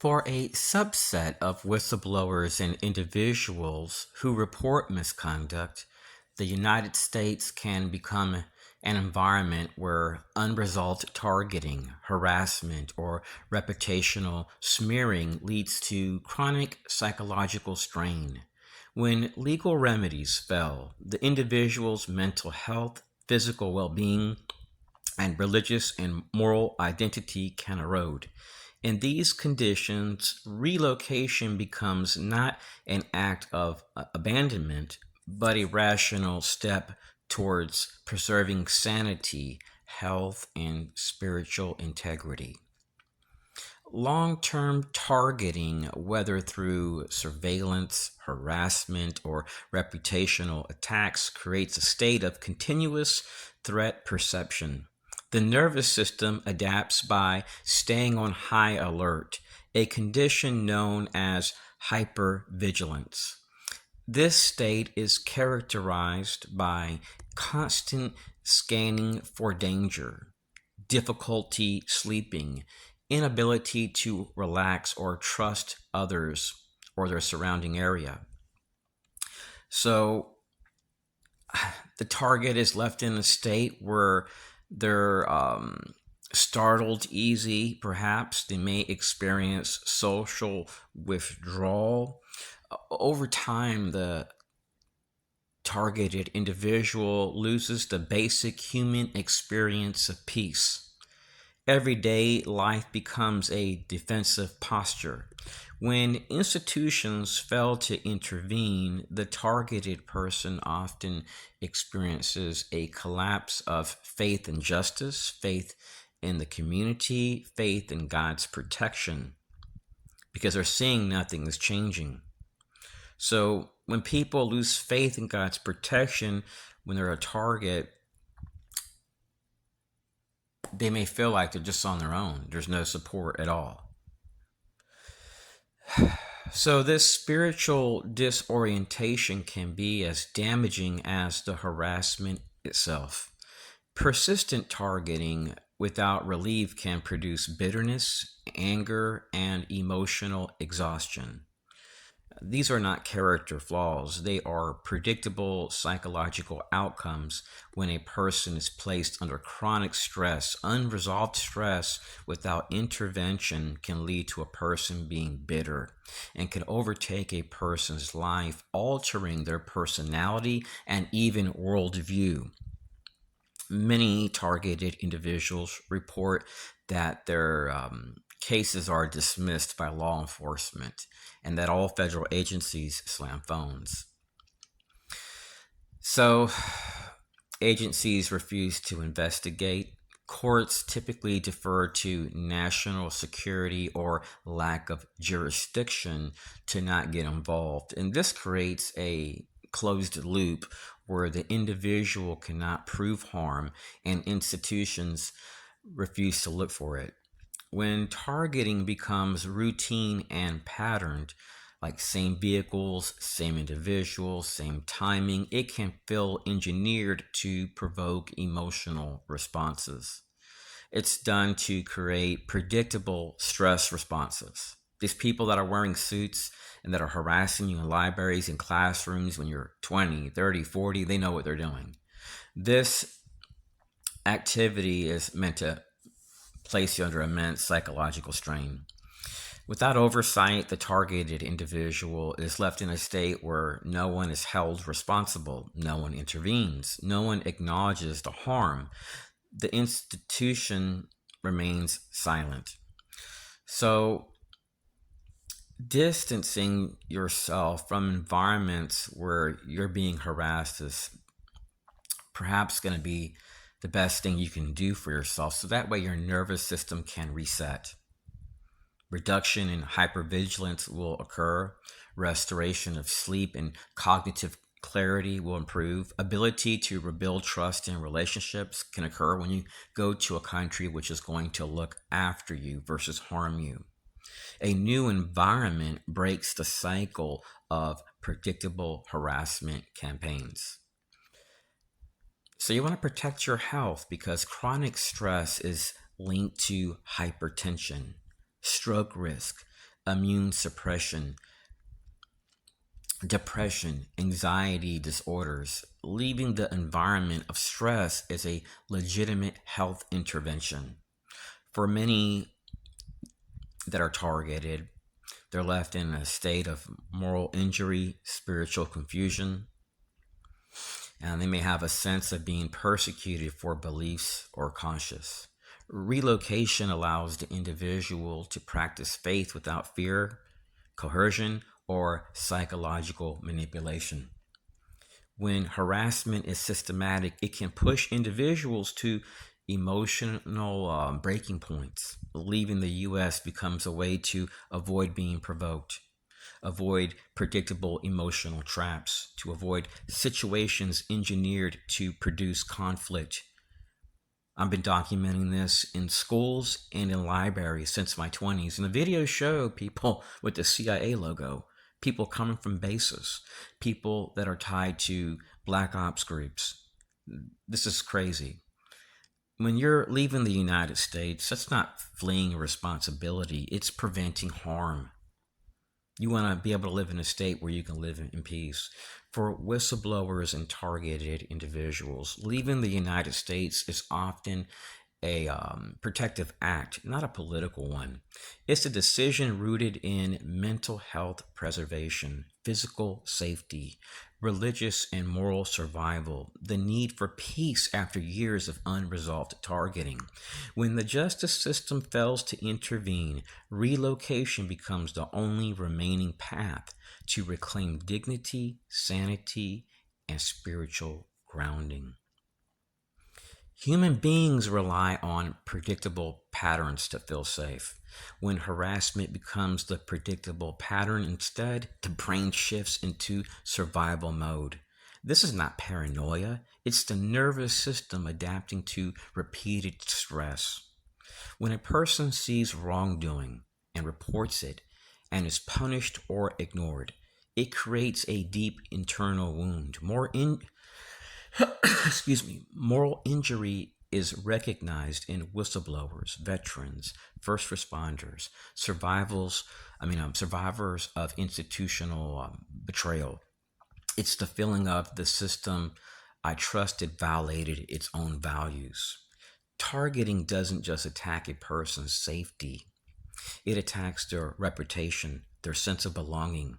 For a subset of whistleblowers and individuals who report misconduct, the United States can become an environment where unresolved targeting, harassment, or reputational smearing leads to chronic psychological strain. When legal remedies fail, the individual's mental health, physical well being, and religious and moral identity can erode. In these conditions, relocation becomes not an act of abandonment, but a rational step towards preserving sanity, health, and spiritual integrity. Long term targeting, whether through surveillance, harassment, or reputational attacks, creates a state of continuous threat perception. The nervous system adapts by staying on high alert, a condition known as hypervigilance. This state is characterized by constant scanning for danger, difficulty sleeping, inability to relax or trust others or their surrounding area. So the target is left in a state where they're startled easy, perhaps. They may experience social withdrawal. Over time, the targeted individual loses the basic human experience of peace. Everyday life becomes a defensive posture. When institutions fail to intervene, the targeted person often experiences a collapse of faith in justice, faith in the community, faith in God's protection, because they're seeing nothing is changing. So when people lose faith in God's protection, when they're a target, they may feel like they're just on their own. There's no support at all. So this spiritual disorientation can be as damaging as the harassment itself. Persistent targeting without relief can produce bitterness, anger, and emotional exhaustion. These are not character flaws. They are predictable psychological outcomes when a person is placed under chronic stress. Unresolved stress without intervention can lead to a person being bitter and can overtake a person's life, altering their personality and even worldview. Many targeted individuals report that their cases are dismissed by law enforcement and that all federal agencies slam phones. So, agencies refuse to investigate. Courts typically defer to national security or lack of jurisdiction to not get involved. And this creates a closed loop where the individual cannot prove harm and institutions refuse to look for it. When targeting becomes routine and patterned, like same vehicles, same individuals, same timing, it can feel engineered to provoke emotional responses. It's done to create predictable stress responses. These people that are wearing suits and that are harassing you in libraries and classrooms when you're 20, 30, 40, they know what they're doing. This activity is meant to place you under immense psychological strain. Without oversight, the targeted individual is left in a state where no one is held responsible, no one intervenes, no one acknowledges the harm. The institution remains silent. So, distancing yourself from environments where you're being harassed is perhaps going to be the best thing you can do for yourself, so that way your nervous system can reset. Reduction in hypervigilance will occur. Restoration of sleep and cognitive clarity will improve. Ability to rebuild trust in relationships can occur when you go to a country which is going to look after you versus harm you. A new environment breaks the cycle of predictable harassment campaigns. So you want to protect your health because chronic stress is linked to hypertension, stroke risk, immune suppression, depression, anxiety disorders, leaving the environment of stress as a legitimate health intervention. For many that are targeted, they're left in a state of moral injury, spiritual confusion, and they may have a sense of being persecuted for beliefs or conscience. Relocation allows the individual to practice faith without fear, coercion, or psychological manipulation. When harassment is systematic, it can push individuals to emotional breaking points. Leaving the U.S. becomes a way to avoid being provoked, avoid predictable emotional traps, to avoid situations engineered to produce conflict. I've been documenting this in schools and in libraries since my 20s, and the videos show people with the CIA logo, people coming from bases, people that are tied to black ops groups. This is crazy. When you're leaving the United States, that's not fleeing responsibility, it's preventing harm. You want to be able to live in a state where you can live in peace. For whistleblowers and targeted individuals, leaving the United States is often a protective act, not a political one. It's a decision rooted in mental health preservation, physical safety, religious and moral survival, the need for peace after years of unresolved targeting. When the justice system fails to intervene, relocation becomes the only remaining path to reclaim dignity, sanity, and spiritual grounding. Human beings rely on predictable patterns to feel safe. When harassment becomes the predictable pattern instead, the brain shifts into survival mode. This is not paranoia, it's the nervous system adapting to repeated stress. When a person sees wrongdoing and reports it and is punished or ignored, it creates a deep internal wound. Moral injury is recognized in whistleblowers, veterans, first responders, survivors of institutional betrayal. It's the feeling of the system I trusted violated its own values. Targeting doesn't just attack a person's safety, it attacks their reputation, their sense of belonging,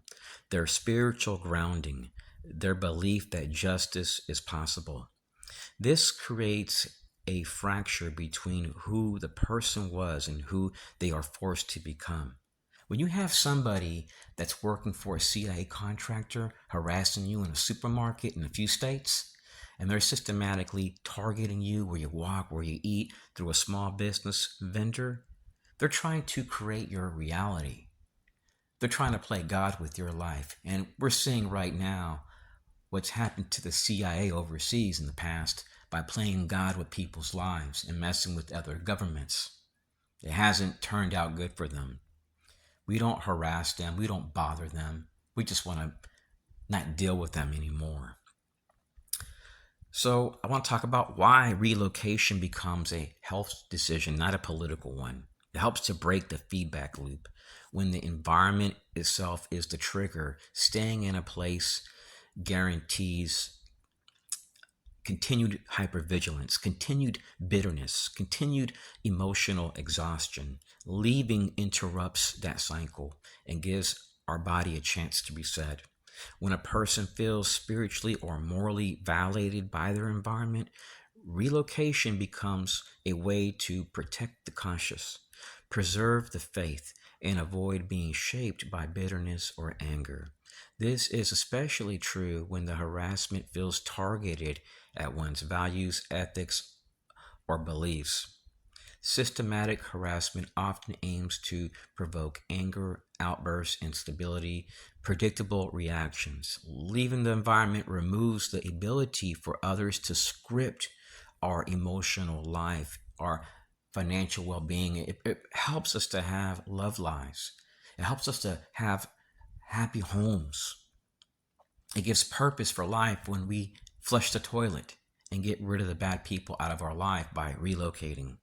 their spiritual grounding, their belief that justice is possible. This creates a fracture between who the person was and who they are forced to become. When you have somebody that's working for a CIA contractor harassing you in a supermarket in a few states, and they're systematically targeting you where you walk, where you eat, through a small business vendor, they're trying to create your reality. They're trying to play God with your life. And we're seeing right now what's happened to the CIA overseas in the past by playing God with people's lives and messing with other governments. It hasn't turned out good for them. We don't harass them. We don't bother them. We just want to not deal with them anymore. So I want to talk about why relocation becomes a health decision, not a political one. It helps to break the feedback loop. When the environment itself is the trigger, staying in a place guarantees continued hypervigilance, continued bitterness, continued emotional exhaustion. Leaving interrupts that cycle and gives our body a chance to reset. When a person feels spiritually or morally violated by their environment, relocation becomes a way to protect the conscious, preserve the faith, and avoid being shaped by bitterness or anger. This is especially true when the harassment feels targeted at one's values, ethics, or beliefs. Systematic harassment often aims to provoke anger, outbursts, instability, predictable reactions. Leaving the environment removes the ability for others to script our emotional life, our financial well-being. It helps us to have love lives. It helps us to have happy homes. It gives purpose for life when we flush the toilet and get rid of the bad people out of our life by relocating.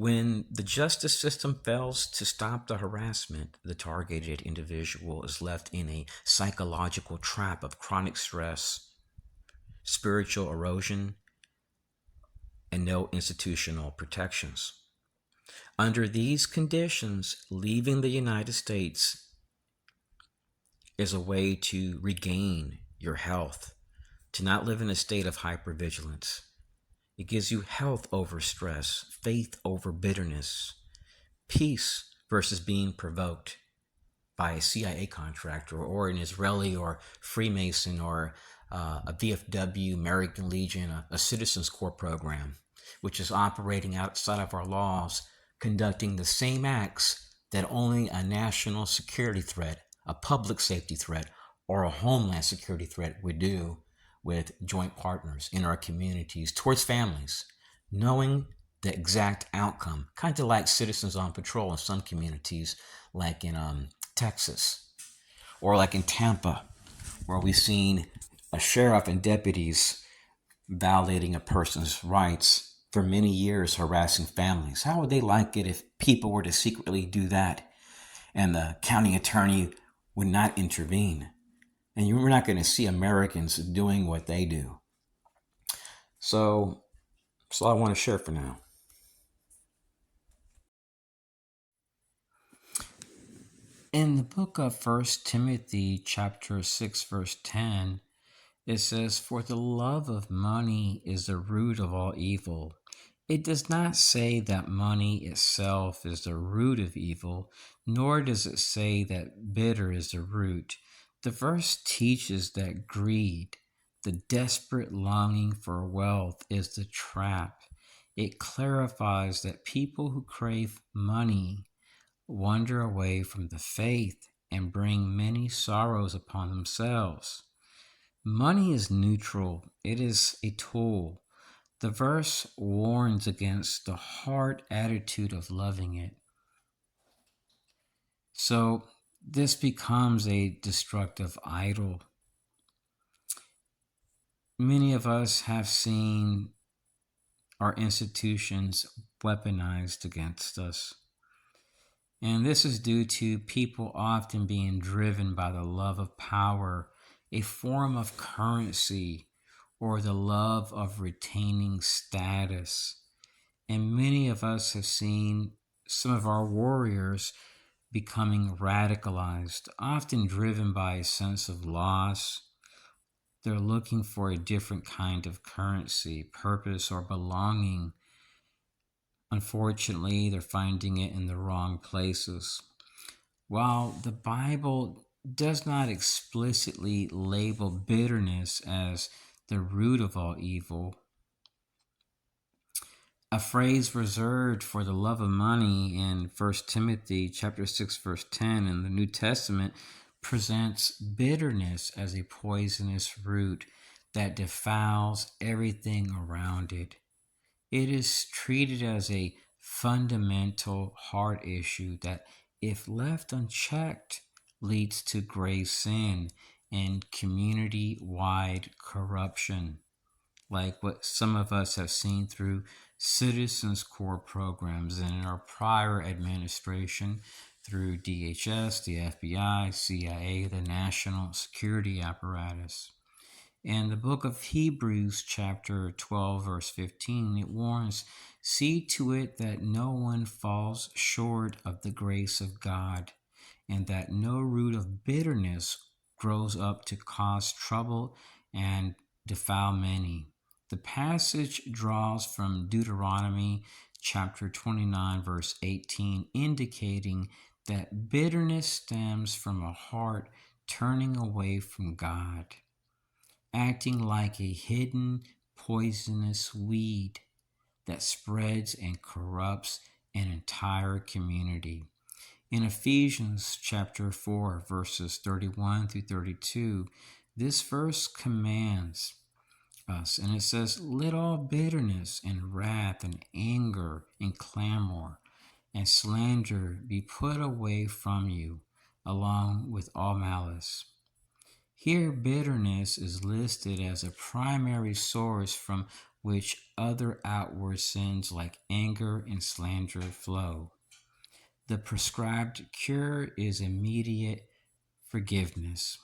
When the justice system fails to stop the harassment, the targeted individual is left in a psychological trap of chronic stress, spiritual erosion, and no institutional protections. Under these conditions, leaving the United States is a way to regain your health, to not live in a state of hypervigilance. It gives you health over stress, faith over bitterness, peace versus being provoked by a CIA contractor or an Israeli or Freemason or a VFW, American Legion, a Citizens Corps program, which is operating outside of our laws, conducting the same acts that only a national security threat, a public safety threat, or a homeland security threat would do with joint partners in our communities towards families, knowing the exact outcome, kind of like citizens on patrol in some communities, like in Texas, or like in Tampa, where we've seen a sheriff and deputies violating a person's rights for many years, harassing families. How would they like it if people were to secretly do that and the county attorney would not intervene? And you're not going to see Americans doing what they do. So that's all I want to share for now. In the book of 1 Timothy chapter 6 verse 10, it says, "For the love of money is the root of all evil." It does not say that money itself is the root of evil, nor does it say that bitter is the root. The verse teaches that greed, the desperate longing for wealth, is the trap. It clarifies that people who crave money wander away from the faith and bring many sorrows upon themselves. Money is neutral, it is a tool. The verse warns against the hard attitude of loving it. So this becomes a destructive idol. Many of us have seen our institutions weaponized against us. And this is due to people often being driven by the love of power, a form of currency, or the love of retaining status. And many of us have seen some of our warriors becoming radicalized, often driven by a sense of loss. They're looking for a different kind of currency, purpose, or belonging. Unfortunately, they're finding it in the wrong places. While the Bible does not explicitly label bitterness as the root of all evil, a phrase reserved for the love of money in 1 Timothy chapter 6 verse 10 in the New Testament presents bitterness as a poisonous root that defiles everything around it. It is treated as a fundamental heart issue that, if left unchecked, leads to grave sin and community-wide corruption, like what some of us have seen through Citizens Corps programs and in our prior administration through DHS, the FBI, CIA, the national security apparatus. In the book of Hebrews, chapter 12, verse 15, it warns, "See to it that no one falls short of the grace of God, and that no root of bitterness grows up to cause trouble and defile many." The passage draws from Deuteronomy chapter 29, verse 18, indicating that bitterness stems from a heart turning away from God, acting like a hidden poisonous weed that spreads and corrupts an entire community. In Ephesians chapter 4, verses 31 through 32, this verse commands us, and it says, "Let all bitterness and wrath and anger and clamor and slander be put away from you, along with all malice." Here, bitterness is listed as a primary source from which other outward sins like anger and slander flow. The prescribed cure is immediate forgiveness.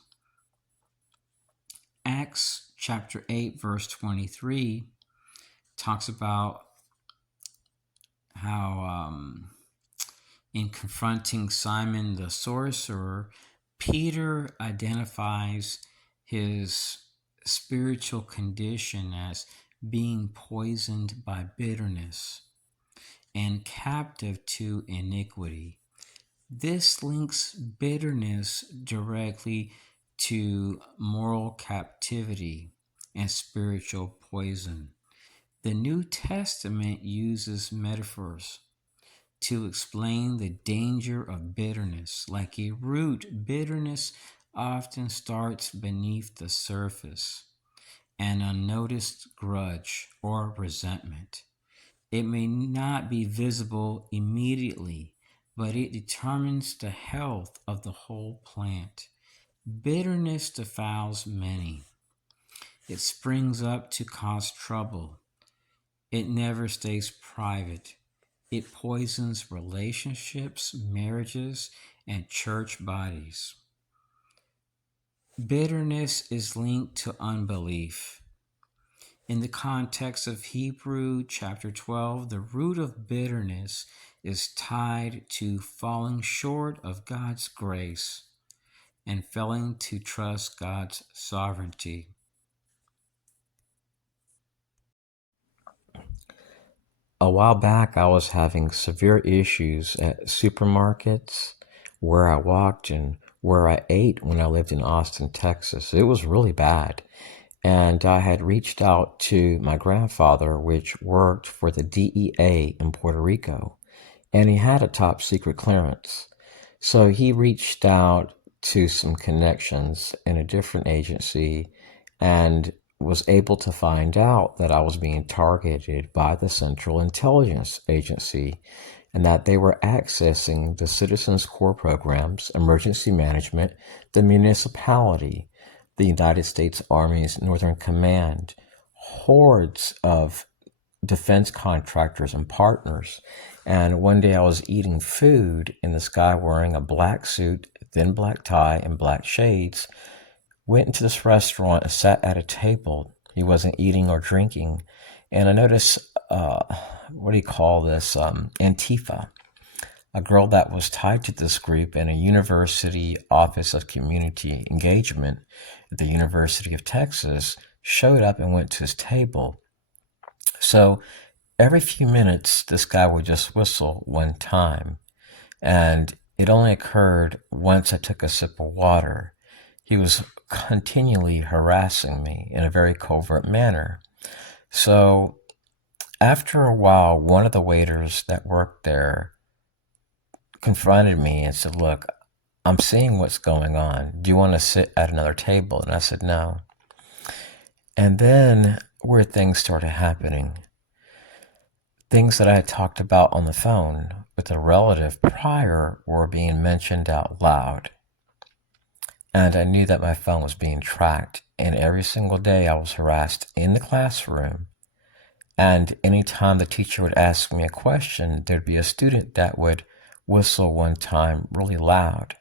Acts chapter 8, verse 23 talks about how in confronting Simon the sorcerer, Peter identifies his spiritual condition as being poisoned by bitterness and captive to iniquity. This links bitterness directly to moral captivity and spiritual poison. The New Testament uses metaphors to explain the danger of bitterness. Like a root, bitterness often starts beneath the surface, an unnoticed grudge or resentment. It may not be visible immediately, but it determines the health of the whole plant. Bitterness defiles many. It springs up to cause trouble. It never stays private. It poisons relationships, marriages, and church bodies. Bitterness is linked to unbelief. In the context of Hebrew chapter 12, the root of bitterness is tied to falling short of God's grace and failing to trust God's sovereignty. A while back, I was having severe issues at supermarkets, where I walked and where I ate when I lived in Austin, Texas. It was really bad. And I had reached out to my grandfather, which worked for the DEA in Puerto Rico, and he had a top secret clearance. So he reached out to some connections in a different agency and was able to find out that I was being targeted by the Central Intelligence Agency and that they were accessing the Citizens Corps programs, emergency management, the municipality, the United States Army's Northern Command, hordes of defense contractors and partners. And one day I was eating food, and this guy wearing a black suit, thin black tie, and black shades went into this restaurant and sat at a table. He wasn't eating or drinking. And I noticed, what do you call this? Antifa, a girl that was tied to this group in a university office of community engagement at the University of Texas, showed up and went to his table. So every few minutes, this guy would just whistle one time. And it only occurred once I took a sip of water. He was continually harassing me in a very covert manner. So after a while, one of the waiters that worked there confronted me and said, "Look, I'm seeing what's going on. Do you want to sit at another table?" And I said, "No." And then where things started happening, things that I had talked about on the phone with a relative prior were being mentioned out loud. And I knew that my phone was being tracked. And every single day I was harassed in the classroom. And anytime the teacher would ask me a question, there'd be a student that would whistle one time really loud.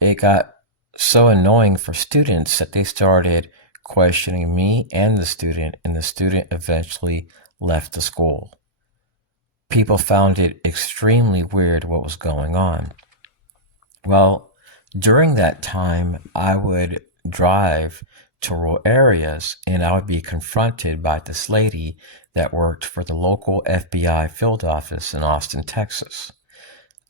It got so annoying for students that they started questioning me and the student eventually left the school. People found it extremely weird what was going on. Well, during that time, I would drive to rural areas and I would be confronted by this lady that worked for the local FBI field office in Austin, Texas.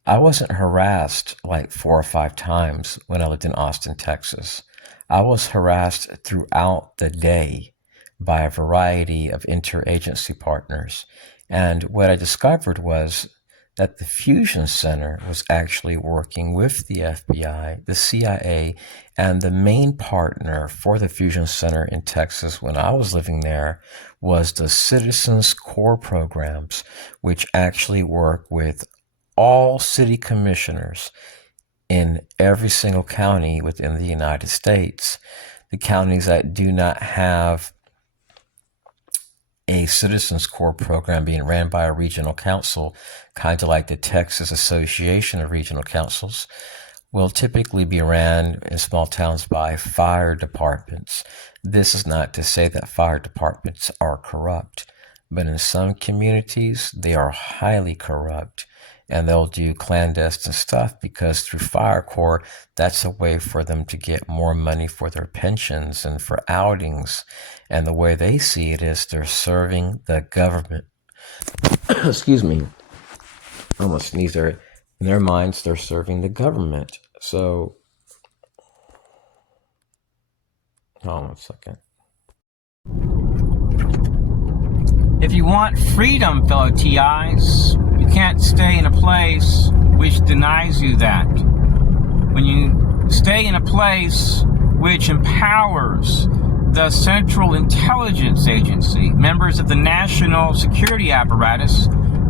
I wasn't harassed like 4 or 5 times when I lived in Austin, Texas. I was harassed throughout the day by a variety of interagency partners. And what I discovered was that the Fusion Center was actually working with the FBI, the CIA, and the main partner for the Fusion Center in Texas when I was living there was the Citizens Corps programs, which actually work with all city commissioners in every single county within the United States. The counties that do not have a Citizens Corps program being ran by a regional council, kind of like the Texas Association of Regional Councils, will typically be ran in small towns by fire departments. This is not to say that fire departments are corrupt, but in some communities, they are highly corrupt, and they'll do clandestine stuff because through Fire Corps, that's a way for them to get more money for their pensions and for outings. And the way they see it is they're serving the government. Excuse me. I almost sneezed there. In their minds, they're serving the government. So, hold on a second. If you want freedom, fellow TIs, you can't stay in a place which denies you that. When you stay in a place which empowers the Central Intelligence Agency, members of the national security apparatus,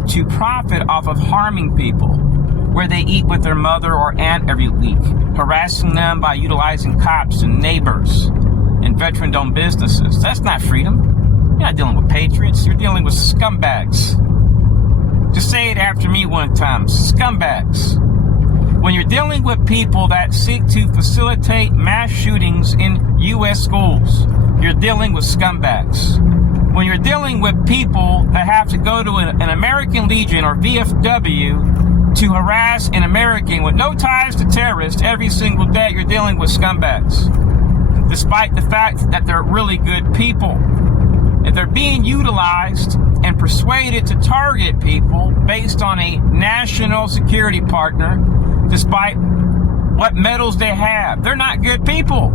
to profit off of harming people, where they eat with their mother or aunt every week, harassing them by utilizing cops and neighbors and veteran-owned businesses. That's not freedom. You're not dealing with patriots. You're dealing with scumbags. Just say it after me one time. Scumbags. When you're dealing with people that seek to facilitate mass shootings in U.S. schools, you're dealing with scumbags. When you're dealing with people that have to go to an American Legion or VFW to harass an American with no ties to terrorists every single day, you're dealing with scumbags. Despite the fact that they're really good people. If they're being utilized and persuaded to target people based on a national security partner, despite what medals they have, they're not good people.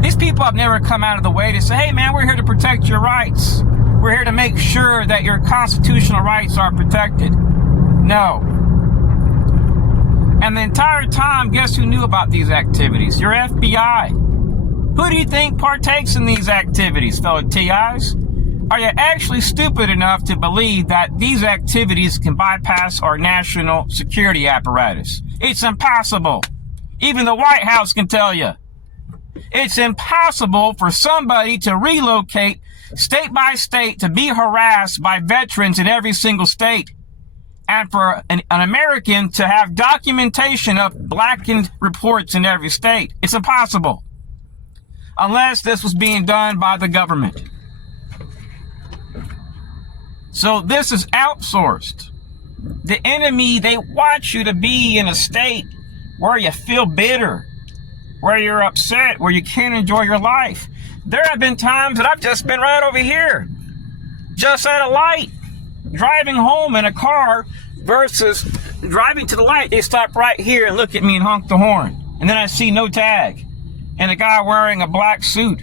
These people have never come out of the way to say, hey man, we're here to protect your rights. We're here to make sure that your constitutional rights are protected. No. And the entire time, guess who knew about these activities? Your FBI. Who do you think partakes in these activities, fellow TIs? Are you actually stupid enough to believe that these activities can bypass our national security apparatus? It's impossible. Even the White House can tell you. It's impossible for somebody to relocate state by state to be harassed by veterans in every single state. And for an American to have documentation of blackened reports in every state. It's impossible. Unless this was being done by the government. So this is outsourced. The enemy, they want you to be in a state where you feel bitter, where you're upset, where you can't enjoy your life. There have been times that I've just been right over here, just at a light, driving home in a car versus driving to the light. They stop right here and look at me and honk the horn. And then I see no tag. And a guy wearing a black suit.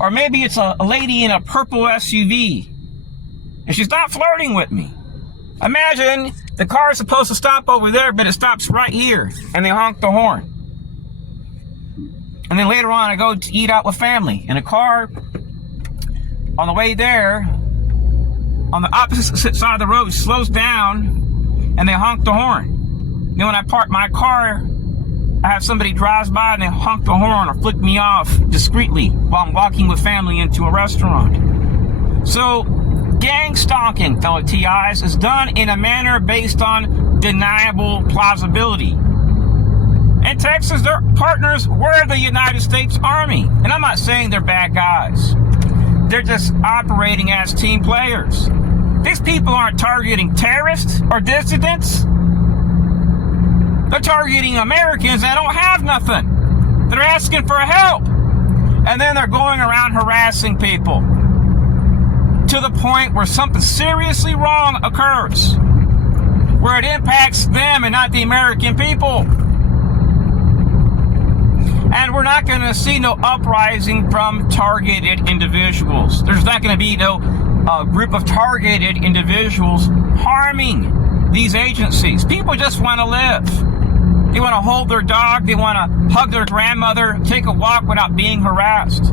Or maybe it's a lady in a purple SUV. And she's not flirting with me. Imagine the car is supposed to stop over there, but it stops right here. And they honk the horn. And then later on, I go to eat out with family. And a car, on the way there, on the opposite side of the road, slows down. And they honk the horn. Then when I park my car, I have somebody drives by and they honk the horn or flick me off discreetly while I'm walking with family into a restaurant. So, gang stalking, fellow TIs, is done in a manner based on deniable plausibility. In Texas, their partners were the United States Army. And I'm not saying they're bad guys. They're just operating as team players. These people aren't targeting terrorists or dissidents. They're targeting Americans that don't have nothing. They're asking for help. And then they're going around harassing people to the point where something seriously wrong occurs, where it impacts them and not the American people. And we're not going to see no uprising from targeted individuals. There's not going to be no group of targeted individuals harming these agencies. People just want to live. They want to hold their dog. They want to hug their grandmother, take a walk without being harassed.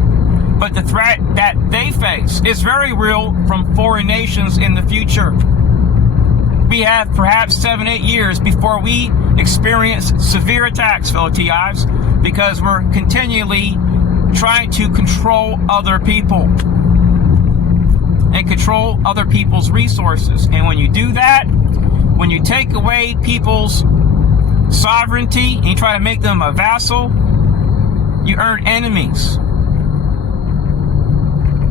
But the threat that they face is very real from foreign nations in the future. We have perhaps 7-8 years before we experience severe attacks, fellow TIs, because we're continually trying to control other people. and control other people's resources. And when you do that, when you take away people's sovereignty and you try to make them a vassal, you earn enemies.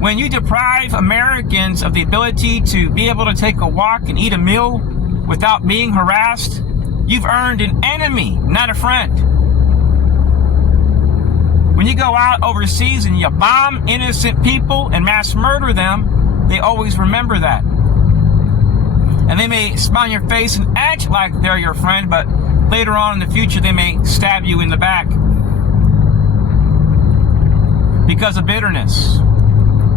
When you deprive Americans of the ability to be able to take a walk and eat a meal without being harassed, you've earned an enemy, not a friend. When you go out overseas and you bomb innocent people and mass murder them, they always remember that. And they may smile on your face and act like they're your friend, but later on in the future they may stab you in the back because of bitterness.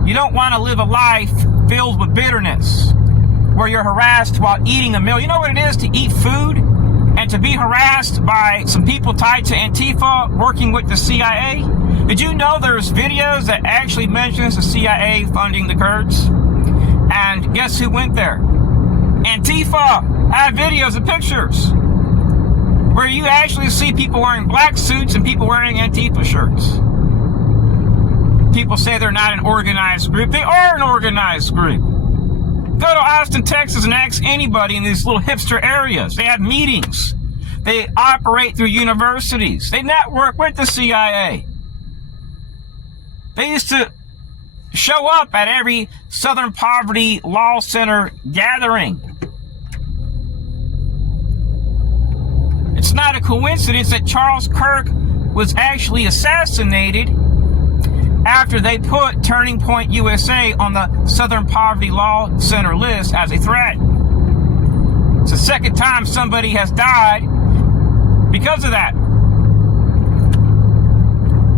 You don't want to live a life filled with bitterness, where you're harassed while eating a meal. You know what it is to eat food and to be harassed by some people tied to Antifa working with the CIA? Did you know there's videos that actually mentions the CIA funding the Kurds? And guess who went there? Antifa. I have videos and pictures where you actually see people wearing black suits and people wearing Antifa shirts. People say they're not an organized group. They are an organized group. Go to Austin, Texas and ask anybody in these little hipster areas. They have meetings. They operate through universities. They network with the CIA. They used to show up at every Southern Poverty Law Center gathering. It's not a coincidence that Charles Kirk was actually assassinated after they put Turning Point USA on the Southern Poverty Law Center list as a threat. It's the second time somebody has died because of that.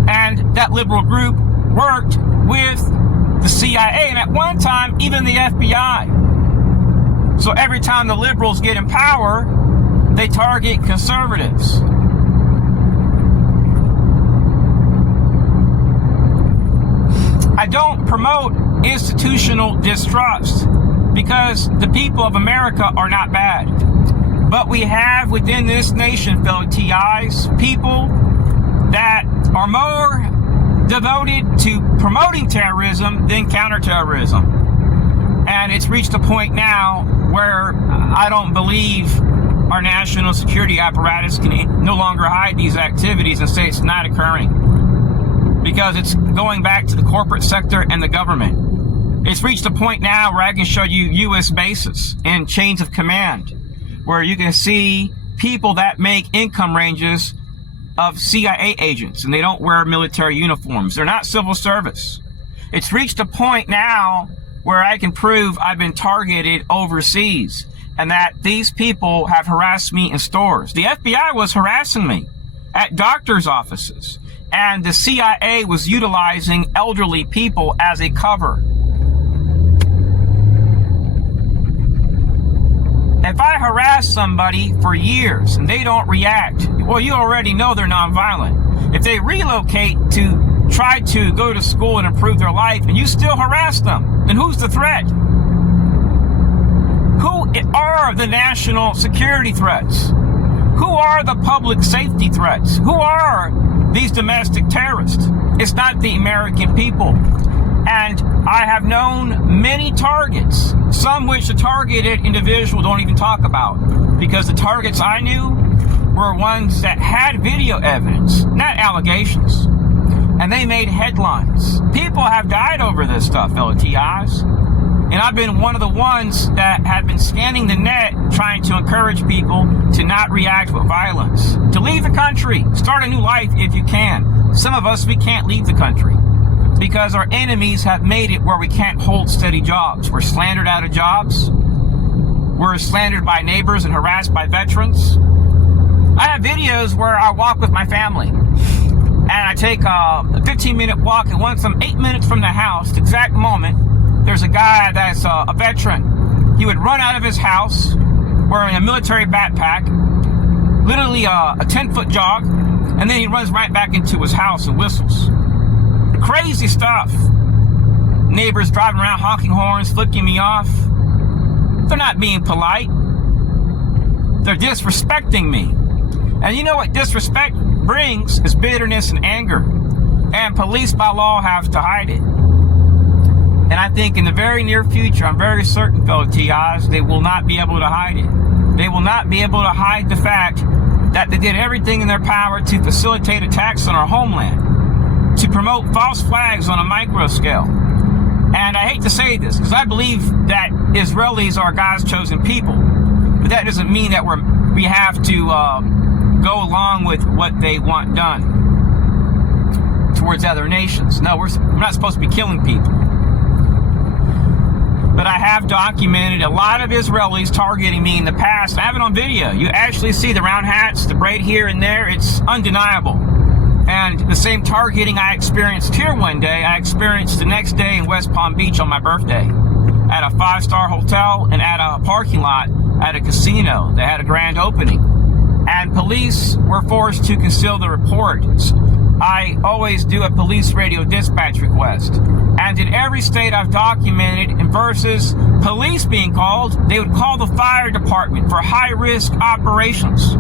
And that liberal group worked with the CIA and at one time even the FBI. So every time the liberals get in power, they target conservatives. I don't promote institutional distrust because the people of America are not bad. But we have within this nation, fellow TIs, people that are more devoted to promoting terrorism than counterterrorism. And it's reached a point now where I don't believe our national security apparatus can no longer hide these activities and say it's not occurring, because it's going back to the corporate sector and the government. It's reached a point now where I can show you U.S. bases and chains of command, where you can see people that make income ranges of CIA agents, and they don't wear military uniforms. They're not civil service. It's reached a point now where I can prove I've been targeted overseas and that these people have harassed me in stores. The FBI was harassing me at doctors' offices, and the CIA was utilizing elderly people as a cover. If I harass somebody for years and they don't react, well, you already know they're nonviolent. If they relocate to try to go to school and improve their life and you still harass them, then who's the threat? Who are the national security threats? Who are the public safety threats? Who are these domestic terrorists? It's not the American people. And I have known many targets, some which the targeted individual don't even talk about, because the targets I knew were ones that had video evidence, not allegations. And they made headlines. People have died over this stuff, fellow TIs. And I've been one of the ones that have been scanning the net, trying to encourage people to not react with violence, to leave the country, start a new life if you can. Some of us, we can't leave the country because our enemies have made it where we can't hold steady jobs. We're slandered out of jobs. We're slandered by neighbors and harassed by veterans. I have videos where I walk with my family and I take a 15-minute walk, and once I'm 8 minutes from the house, the exact moment, there's a guy that's a veteran. He would run out of his house wearing a military backpack, literally a 10-foot jog, and then he runs right back into his house and whistles. Crazy stuff. Neighbors driving around honking horns, flicking me off. They're not being polite. They're disrespecting me. And you know what disrespect brings is bitterness and anger. And police by law have to hide it. And I think in the very near future, I'm very certain, fellow TIs, they will not be able to hide it. They will not be able to hide the fact that they did everything in their power to facilitate attacks on our homeland, to promote false flags on a micro scale. And I hate to say this, because I believe that Israelis are God's chosen people. But that doesn't mean that we have to go along with what they want done towards other nations. No, we're not supposed to be killing people. But I have documented a lot of Israelis targeting me in the past. I have it on video. You actually see the round hats, the braid here and there. It's undeniable. And the same targeting I experienced here one day, I experienced the next day in West Palm Beach on my birthday. At a 5-star hotel and at a parking lot at a casino. They had a grand opening. And police were forced to conceal the reports. I always do a police radio dispatch request. And in every state I've documented, in versus police being called, they would call the fire department for high-risk operations,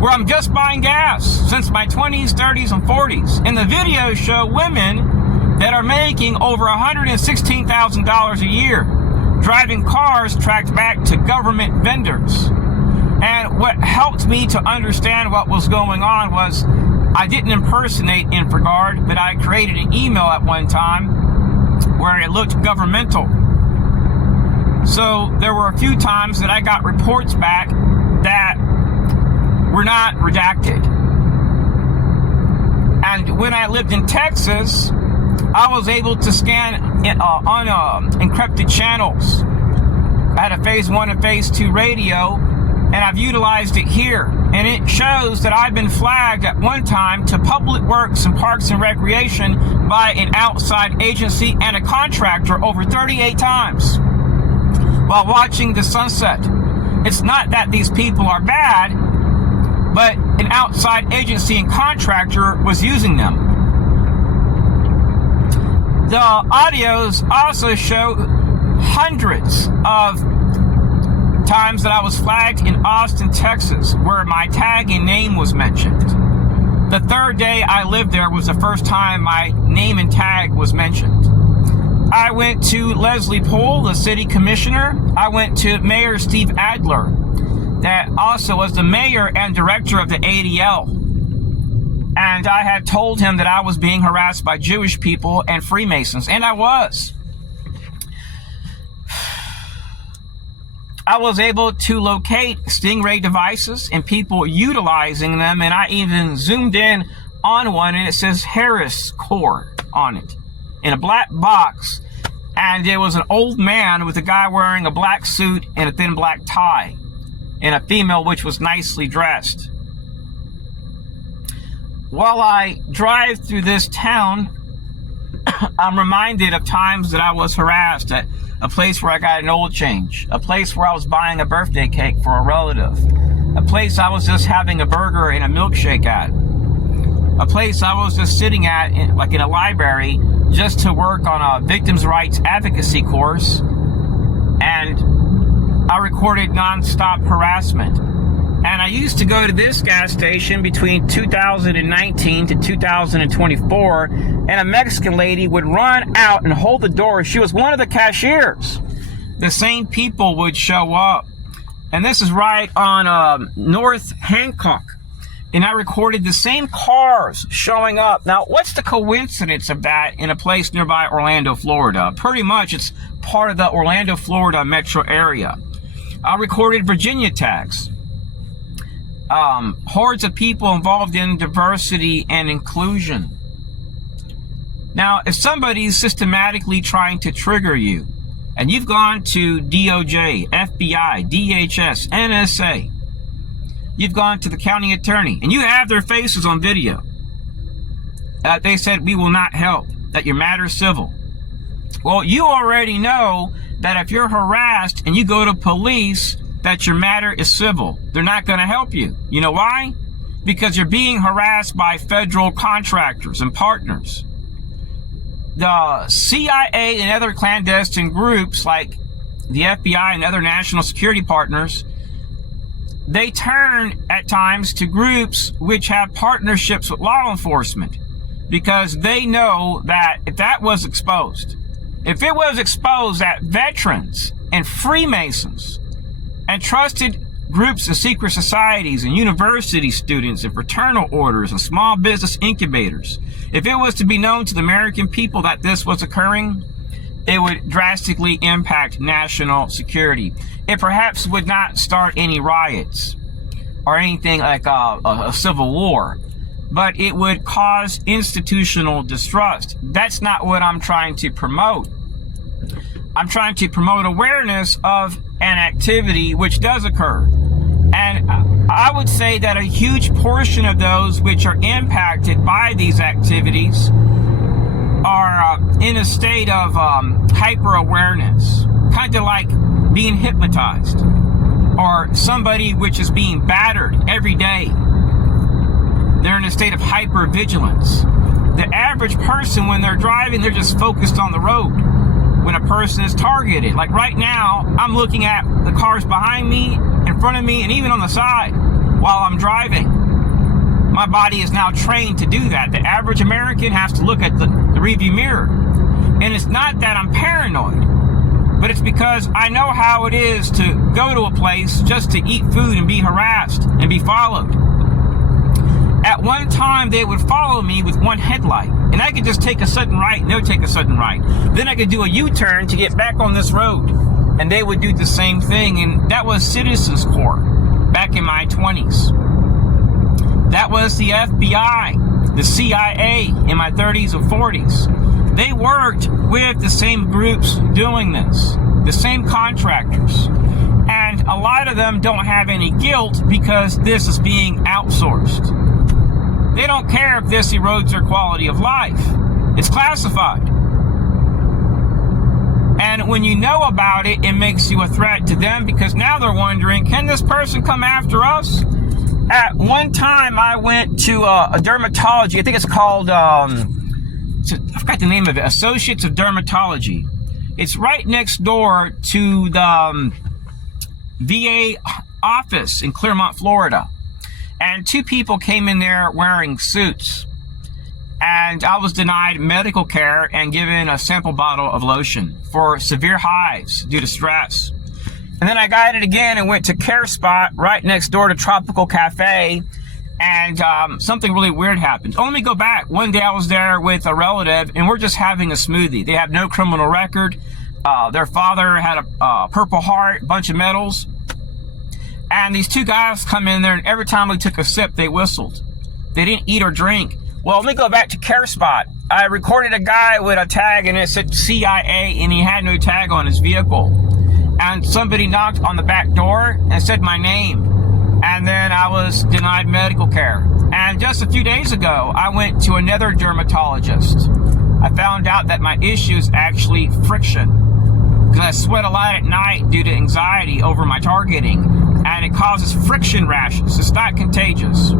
where I'm just buying gas since my 20s, 30s, and 40s. And the videos show women that are making over $116,000 a year, driving cars tracked back to government vendors. And what helped me to understand what was going on was I didn't impersonate InfraGard, but I created an email at one time where it looked governmental. So there were a few times that I got reports back that were not redacted. And when I lived in Texas, I was able to scan on encrypted channels. I had a phase 1 and phase 2 radio, and I've utilized it here. And it shows that I've been flagged at one time to Public Works and Parks and Recreation by an outside agency and a contractor over 38 times while watching the sunset. It's not that these people are bad, but an outside agency and contractor was using them. The audios also show hundreds of times that I was flagged in Austin, Texas, where my tag and name was mentioned. The third day I lived there was the first time my name and tag was mentioned. I went to Leslie Poole, the city commissioner. I went to Mayor Steve Adler, that also was the mayor and director of the ADL. And I had told him that I was being harassed by Jewish people and Freemasons, and I was. I was able to locate Stingray devices and people utilizing them, and I even zoomed in on one, and it says Harris Core on it in a black box, and it was an old man with a guy wearing a black suit and a thin black tie, and a female which was nicely dressed. While I drive through this town, I'm reminded of times that I was harassed at a place where I got an oil change, a place where I was buying a birthday cake for a relative, a place I was just having a burger and a milkshake at, a place I was just sitting at, like in a library, just to work on a victims' rights advocacy course, and I recorded nonstop harassment. And I used to go to this gas station between 2019 to 2024, and a Mexican lady would run out and hold the door. She was one of the cashiers. The same people would show up. And this is right on North Hancock. And I recorded the same cars showing up. Now, what's the coincidence of that in a place nearby Orlando, Florida? Pretty much it's part of the Orlando, Florida metro area. I recorded Virginia tags. Hordes of people involved in diversity and inclusion. Now, if somebody's systematically trying to trigger you, and you've gone to DOJ, FBI, DHS, NSA, you've gone to the county attorney, and you have their faces on video, they said, we will not help, that your matter is civil. Well, you already know that if you're harassed and you go to police, that your matter is civil. They're not going to help you. You know why? Because you're being harassed by federal contractors and partners. The CIA and other clandestine groups like the FBI and other national security partners, they turn at times to groups which have partnerships with law enforcement, because they know that if that was exposed, if it was exposed that veterans and Freemasons and trusted groups of secret societies and university students and fraternal orders and small business incubators, if it was to be known to the American people that this was occurring, it would drastically impact national security. It perhaps would not start any riots or anything like a civil war, but it would cause institutional distrust. That's not what I'm trying to promote. I'm trying to promote awareness of an activity which does occur. And I would say that a huge portion of those which are impacted by these activities are in a state of hyper-awareness, kind of like being hypnotized, or somebody which is being battered every day. They're in a state of hyper-vigilance. The average person, when they're driving, they're just focused on the road. When a person is targeted, like right now, I'm looking at the cars behind me, in front of me, and even on the side while I'm driving. My body is now trained to do that. The average American has to look at the rearview mirror. And it's not that I'm paranoid, but it's because I know how it is to go to a place just to eat food and be harassed and be followed. At one time, they would follow me with one headlight, and I could just take a sudden right, and they would take a sudden right. Then I could do a U-turn to get back on this road, and they would do the same thing, and that was Citizens Corps back in my 20s. That was the FBI, the CIA in my 30s and 40s. They worked with the same groups doing this, the same contractors. And a lot of them don't have any guilt because this is being outsourced. They don't care if this erodes their quality of life. It's classified. And when you know about it, it makes you a threat to them because now they're wondering, can this person come after us? At one time, I went to a dermatology. I think it's called, I forgot the name of it, Associates of Dermatology. It's right next door to the VA office in Clearmont, Florida. And two people came in there wearing suits. And I was denied medical care and given a sample bottle of lotion for severe hives due to stress. And then I got it again and went to Care Spot right next door to Tropical Cafe. And something really weird happened. Oh, let me go back. One day I was there with a relative and we're just having a smoothie. They have no criminal record. Their father had a Purple Heart, bunch of medals. And these two guys come in there, and every time we took a sip, they whistled. They didn't eat or drink. Well, let me go back to Care Spot. I recorded a guy with a tag, and it said CIA, and he had no tag on his vehicle. And somebody knocked on the back door and said my name. And then I was denied medical care. And just a few days ago, I went to another dermatologist. I found out that my issue is actually friction. Because I sweat a lot at night due to anxiety over my targeting. And it causes friction rashes. It's not contagious.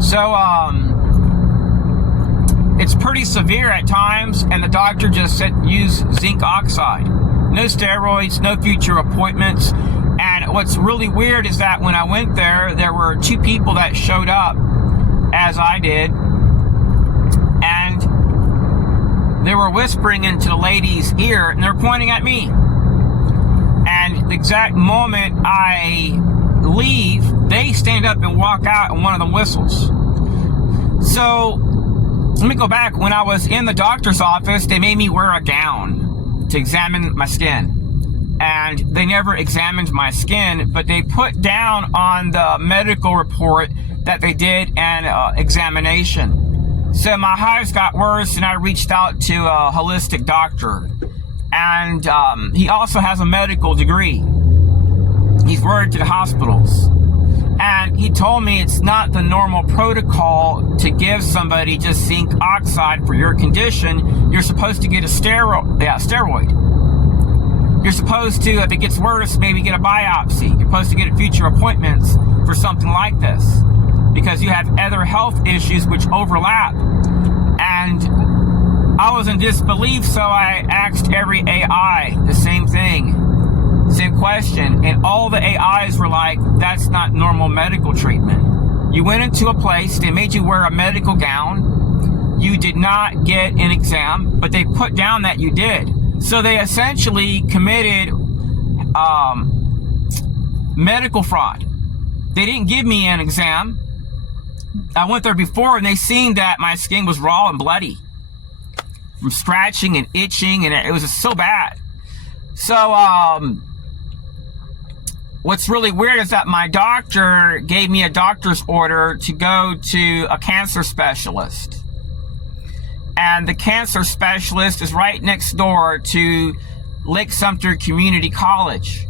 So, it's pretty severe at times, and the doctor just said use zinc oxide. No steroids, no future appointments. And what's really weird is that when I went there, there were two people that showed up, as I did, and they were whispering into the lady's ear, and they're pointing at me. And the exact moment I leave, they stand up and walk out, and one of them whistles. So, let me go back. When I was in the doctor's office, they made me wear a gown to examine my skin. And they never examined my skin, but they put down on the medical report that they did an examination. So my hives got worse, and I reached out to a holistic doctor. And he also has a medical degree. He's worked at hospitals. And he told me it's not the normal protocol to give somebody just zinc oxide for your condition. You're supposed to get a steroid. You're supposed to, if it gets worse, maybe get a biopsy. You're supposed to get future appointments for something like this because you have other health issues which overlap. And I was in disbelief, so I asked every AI the same thing. Same question, and all the AIs were like, that's not normal medical treatment. You went into a place, they made you wear a medical gown, you did not get an exam, but they put down that you did. So they essentially committed medical fraud. They didn't give me an exam. I went there before and they seen that my skin was raw and bloody from scratching and itching, and it was just so bad. So what's really weird is that my doctor gave me a doctor's order to go to a cancer specialist. And the cancer specialist is right next door to Lake Sumter Community College.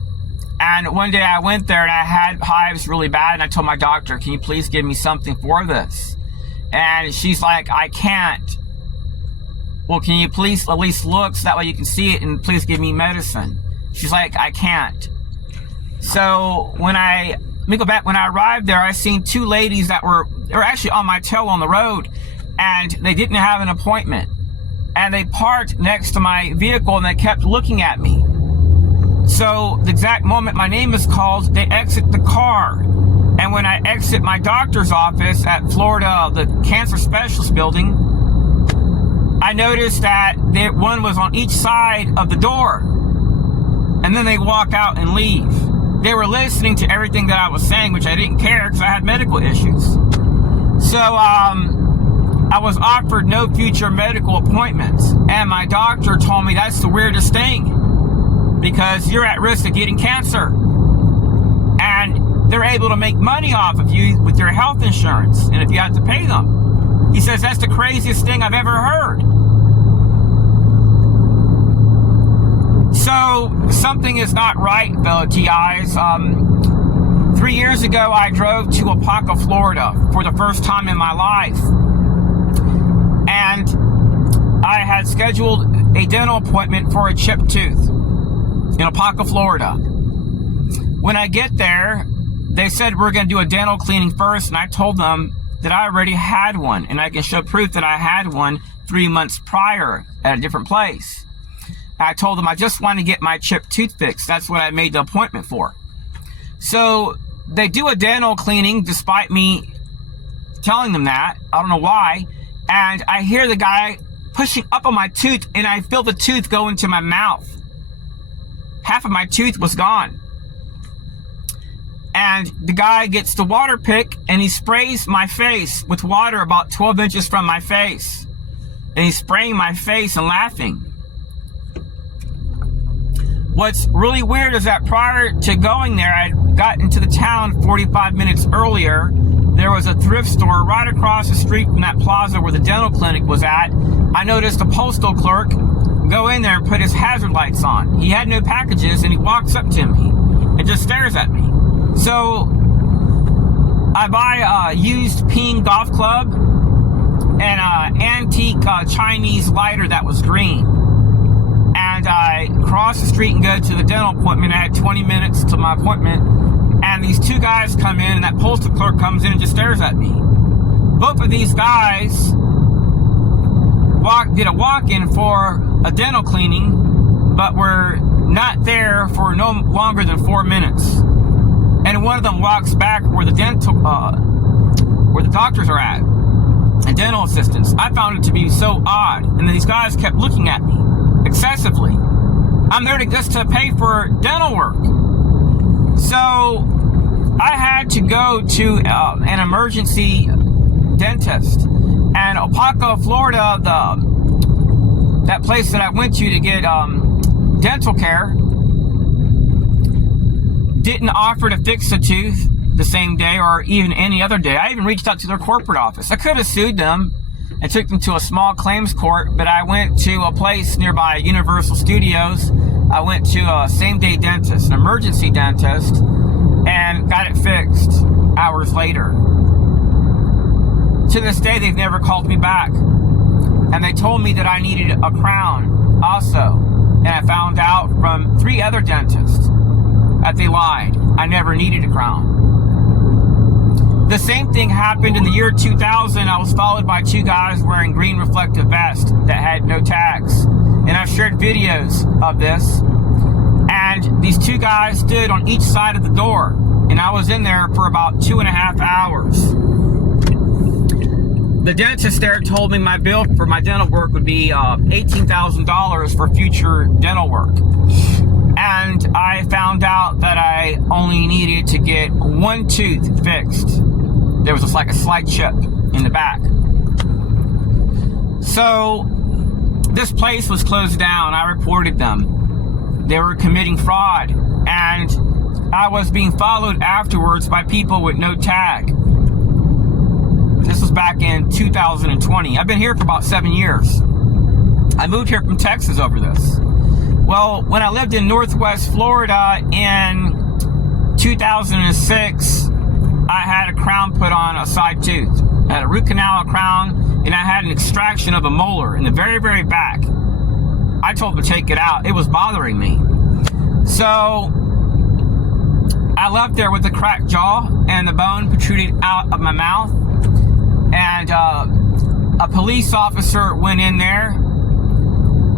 And one day I went there and I had hives really bad, and I told my doctor, can you please give me something for this? And she's like, I can't. Well, can you please at least look so that way you can see it, and please give me medicine? She's like, I can't. So when I arrived there, I seen two ladies that were actually on my tail on the road, and they didn't have an appointment. And they parked next to my vehicle and they kept looking at me. So the exact moment my name is called, they exit the car. And when I exit my doctor's office at Florida, the cancer specialist building, I noticed that one was on each side of the door. And then they walk out and leave. They were listening to everything that I was saying, which I didn't care because I had medical issues. So I was offered no future medical appointments. And my doctor told me that's the weirdest thing, because you're at risk of getting cancer. And they're able to make money off of you with your health insurance, and if you have to pay them. He says that's the craziest thing I've ever heard. So something is not right, fellow TIs. 3 years ago, I drove to Apopka, Florida for the first time in my life. And I had scheduled a dental appointment for a chipped tooth in Apopka, Florida. When I get there, they said we're going to do a dental cleaning first, and I told them that I already had one, and I can show proof that I had one 3 months prior at a different place. I told them I just want to get my chipped tooth fixed. That's what I made the appointment for. So they do a dental cleaning despite me telling them that. I don't know why. And I hear the guy pushing up on my tooth, and I feel the tooth go into my mouth. Half of my tooth was gone. And the guy gets the water pick and he sprays my face with water about 12 inches from my face. And he's spraying my face and laughing. What's really weird is that prior to going there, I'd gotten to the town 45 minutes earlier. There was a thrift store right across the street from that plaza where the dental clinic was at. I noticed a postal clerk go in there and put his hazard lights on. He had no packages, and he walks up to me and just stares at me. So I buy a used ping golf club and an antique Chinese lighter that was green. And I cross the street and go to the dental appointment. I had 20 minutes to my appointment. And these two guys come in, and that postal clerk comes in and just stares at me. Both of these guys did a walk-in for a dental cleaning, but were not there for no longer than 4 minutes. And one of them walks back where the doctors are at, and dental assistants. I found it to be so odd. And then these guys kept looking at me excessively. I'm there just to pay for dental work. So I had to go to an emergency dentist. And Apopka, Florida, that place that I went to get dental care, didn't offer to fix the tooth the same day or even any other day. I even reached out to their corporate office. I could have sued them and took them to a small claims court, but I went to a place nearby Universal Studios. I went to a same-day dentist, an emergency dentist, and got it fixed hours later. To this day, they've never called me back. And they told me that I needed a crown also. And I found out from 3 other dentists that they lied. I never needed a crown. The same thing happened in the year 2000. I was followed by 2 guys wearing green reflective vests that had no tags. And I've shared videos of this. And these 2 guys stood on each side of the door. And I was in there for about 2.5 hours. the dentist there told me my bill for my dental work would be $18,000 for future dental work. And I found out that I only needed to get one tooth fixed. There was just like a slight chip in the back. So this place was closed down. I reported them. They were committing fraud, and I was being followed afterwards by people with no tag. This was back in 2020. I've been here for about 7 years. I moved here from Texas over this. Well, when I lived in Northwest Florida in 2006, I had a crown put on, a side tooth. I had a root canal, a crown, and I had an extraction of a molar in the very, very back. I told them to take it out. It was bothering me. So I left there with a cracked jaw and the bone protruded out of my mouth. And a police officer went in there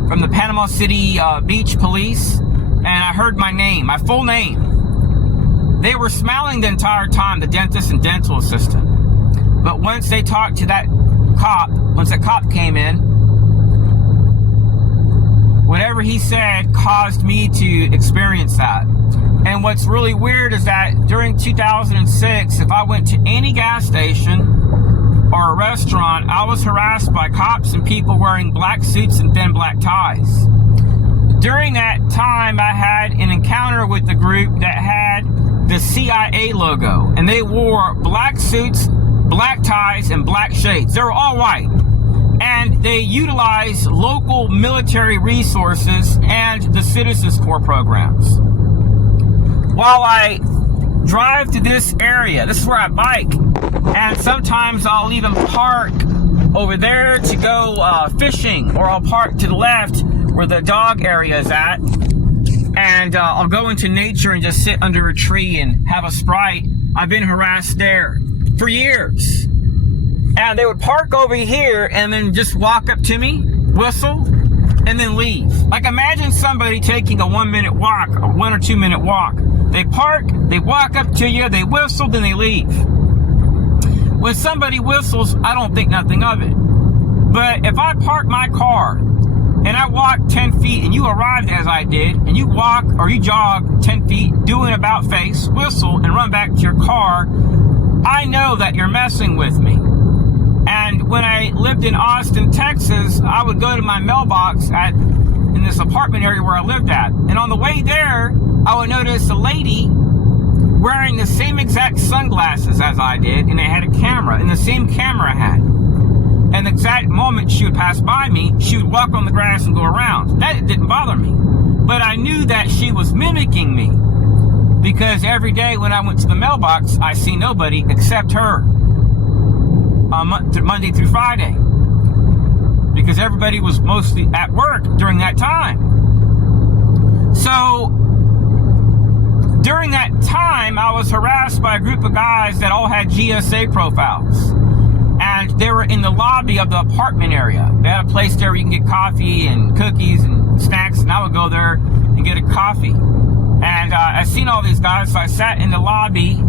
from the Panama City Beach Police, and I heard my name, my full name. They were smiling the entire time, the dentist and dental assistant. But once they talked to that cop, once that cop came in, whatever he said caused me to experience that. And what's really weird is that during 2006, if I went to any gas station or a restaurant, I was harassed by cops and people wearing black suits and thin black ties. During that time, I had an encounter with the group that had the CIA logo, and they wore black suits, black ties, and black shades. They were all white, and they utilized local military resources and the Citizens Corps programs. While I drive to this area, this is where I bike, and sometimes I'll even park over there to go fishing, or I'll park to the left where the dog area is at, and I'll go into nature and just sit under a tree and have a Sprite. I've been harassed there for years. And they would park over here and then just walk up to me, whistle, and then leave. Like, imagine somebody taking a 1 minute walk, a 1 or 2 minute walk. They park, they walk up to you, they whistle, then they leave. When somebody whistles, I don't think nothing of it. But if I park my car and I walk 10 feet and you arrived as I did, and you walk or you jog 10 feet, do an about face, whistle, and run back to your car, I know that you're messing with me. And when I lived in Austin, Texas, I would go to my mailbox in this apartment area where I lived at. And on the way there, I would notice a lady wearing the same exact sunglasses as I did, and they had a camera, and the same camera I had. And the exact moment she would pass by me, she would walk on the grass and go around. That didn't bother me. But I knew that she was mimicking me, because every day when I went to the mailbox, I see nobody except her. Monday through Friday, because everybody was mostly at work during that time. So during that time, I was harassed by a group of guys that all had GSA profiles, and they were in the lobby of the apartment area. They had a place there where you can get coffee and cookies and snacks, and I would go there and get a coffee. And I seen all these guys, so I sat in the lobby.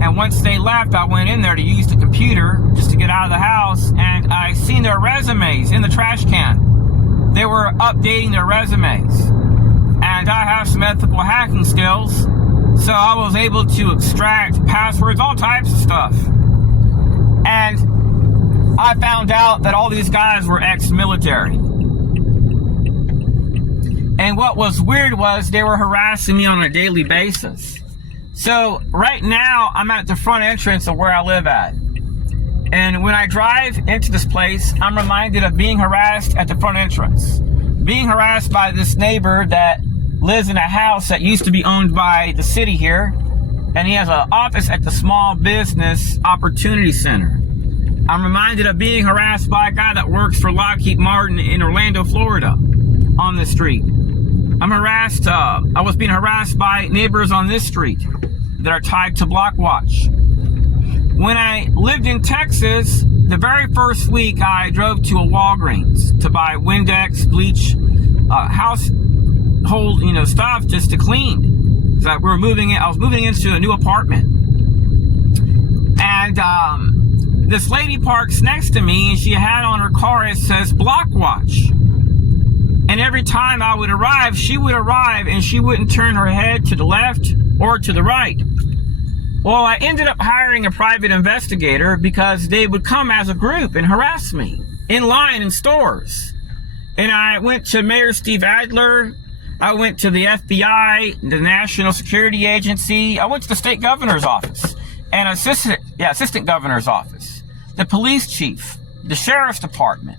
And once they left, I went in there to use the computer just to get out of the house, and I seen their resumes in the trash can. They were updating their resumes. And I have some ethical hacking skills, so I was able to extract passwords, all types of stuff. And I found out that all these guys were ex-military. And what was weird was they were harassing me on a daily basis. So right now, I'm at the front entrance of where I live at. And when I drive into this place, I'm reminded of being harassed at the front entrance. Being harassed by this neighbor that lives in a house that used to be owned by the city here. And he has an office at the Small Business Opportunity Center. I'm reminded of being harassed by a guy that works for Lockheed Martin in Orlando, Florida, on the street. I was being harassed by neighbors on this street that are tied to Block Watch. When I lived in Texas, the very first week I drove to a Walgreens to buy Windex, bleach, household, stuff just to clean. So I was moving into a new apartment. And this lady parks next to me, and she had on her car, it says block watch. And every time I would arrive, she would arrive and she wouldn't turn her head to the left or to the right. Well, I ended up hiring a private investigator because they would come as a group and harass me in line in stores. And I went to Mayor Steve Adler. I went to the FBI, the National Security Agency. I went to the state governor's office and assistant governor's office, the police chief, the sheriff's department.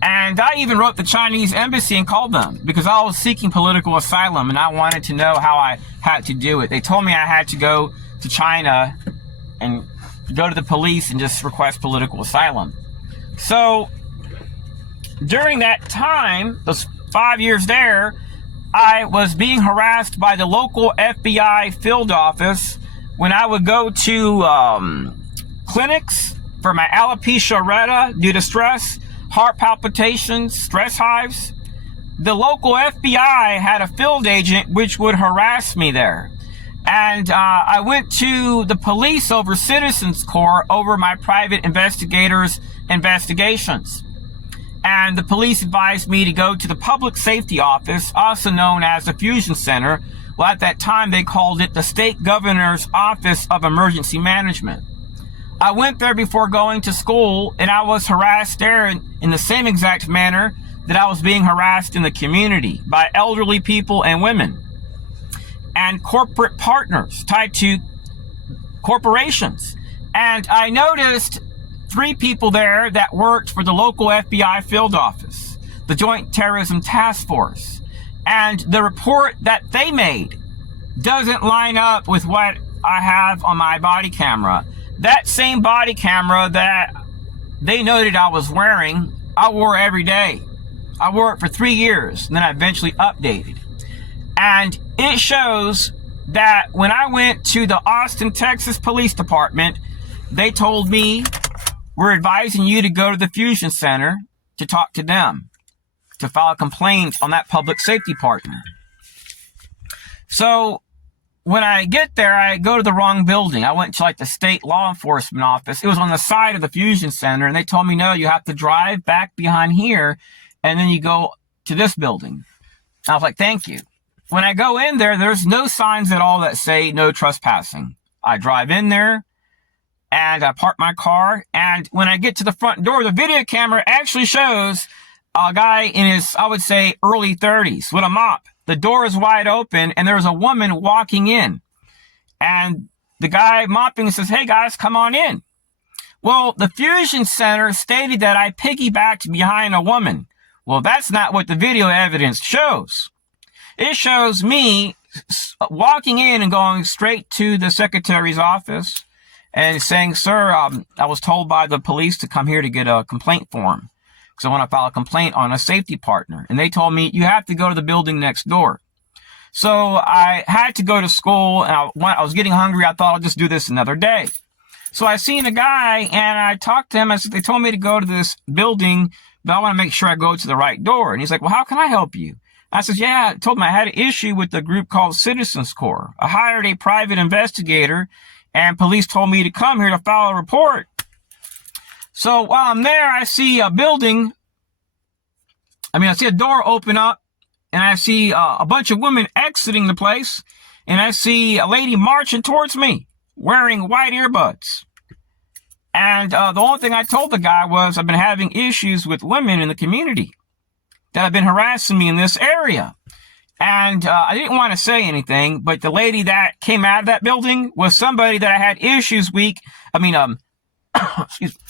And I even wrote the Chinese embassy and called them because I was seeking political asylum and I wanted to know how I had to do it. They told me I had to go to China and go to the police and just request political asylum. So during that time, those 5 years there, I was being harassed by the local FBI field office when I would go to clinics for my alopecia areata due to stress, heart palpitations, stress hives. The local FBI had a field agent which would harass me there. And I went to the police over Citizens Corps over my private investigators' investigations. And the police advised me to go to the Public Safety Office, also known as the Fusion Center. Well, at that time, they called it the State Governor's Office of Emergency Management. I went there before going to school, and I was harassed there in the same exact manner that I was being harassed in the community by elderly people and women and corporate partners tied to corporations. And I noticed 3 people there that worked for the local FBI field office, the Joint Terrorism Task Force. And the report that they made doesn't line up with what I have on my body camera. That same body camera that they noted I was wearing, I wore every day. I wore it for 3 years, and then I eventually updated. And it shows that when I went to the Austin, Texas Police Department, they told me, we're advising you to go to the Fusion Center to talk to them, to file a complaint on that public safety partner. So when I get there, I go to the wrong building. I went to like the state law enforcement office. It was on the side of the Fusion Center, and they told me, no, you have to drive back behind here, and then you go to this building. I was like, thank you. When I go in there, there's no signs at all that say no trespassing. I drive in there, and I park my car, and when I get to the front door, the video camera actually shows a guy in his, I would say, early 30s with a mop. The door is wide open, and there's a woman walking in. And the guy mopping says, hey, guys, come on in. Well, the Fusion Center stated that I piggybacked behind a woman. Well, that's not what the video evidence shows. It shows me walking in and going straight to the secretary's office and saying, sir, I was told by the police to come here to get a complaint form because I want to file a complaint on a safety partner. And they told me, you have to go to the building next door. So I had to go to school, and I was getting hungry. I thought I'll just do this another day. So I seen a guy, and I talked to him. I said, they told me to go to this building, but I want to make sure I go to the right door. And he's like, well, how can I help you? I said, yeah, I told him I had an issue with the group called Citizens Corps. I hired a private investigator, and police told me to come here to file a report. So while I'm there, I see a building. I see a door open up, and I see a bunch of women exiting the place, and I see a lady marching towards me wearing white earbuds. And the only thing I told the guy was I've been having issues with women in the community that have been harassing me in this area. And I didn't want to say anything, but the lady that came out of that building was somebody that I had issues with. Excuse me.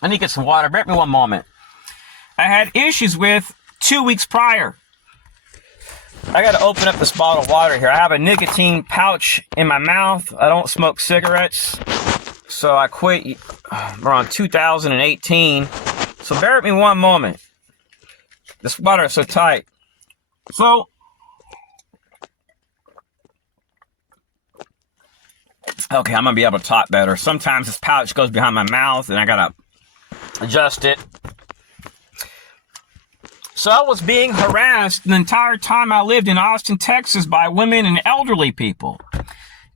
I need to get some water. Bear with me one moment. I had issues with 2 weeks prior. I got to open up this bottle of water here. I have a nicotine pouch in my mouth. I don't smoke cigarettes. So I quit around 2018. So bear with me one moment. This water is so tight. So, okay, I'm going to be able to talk better. Sometimes this pouch goes behind my mouth and I got to adjust it. So I was being harassed the entire time I lived in Austin, Texas by women and elderly people.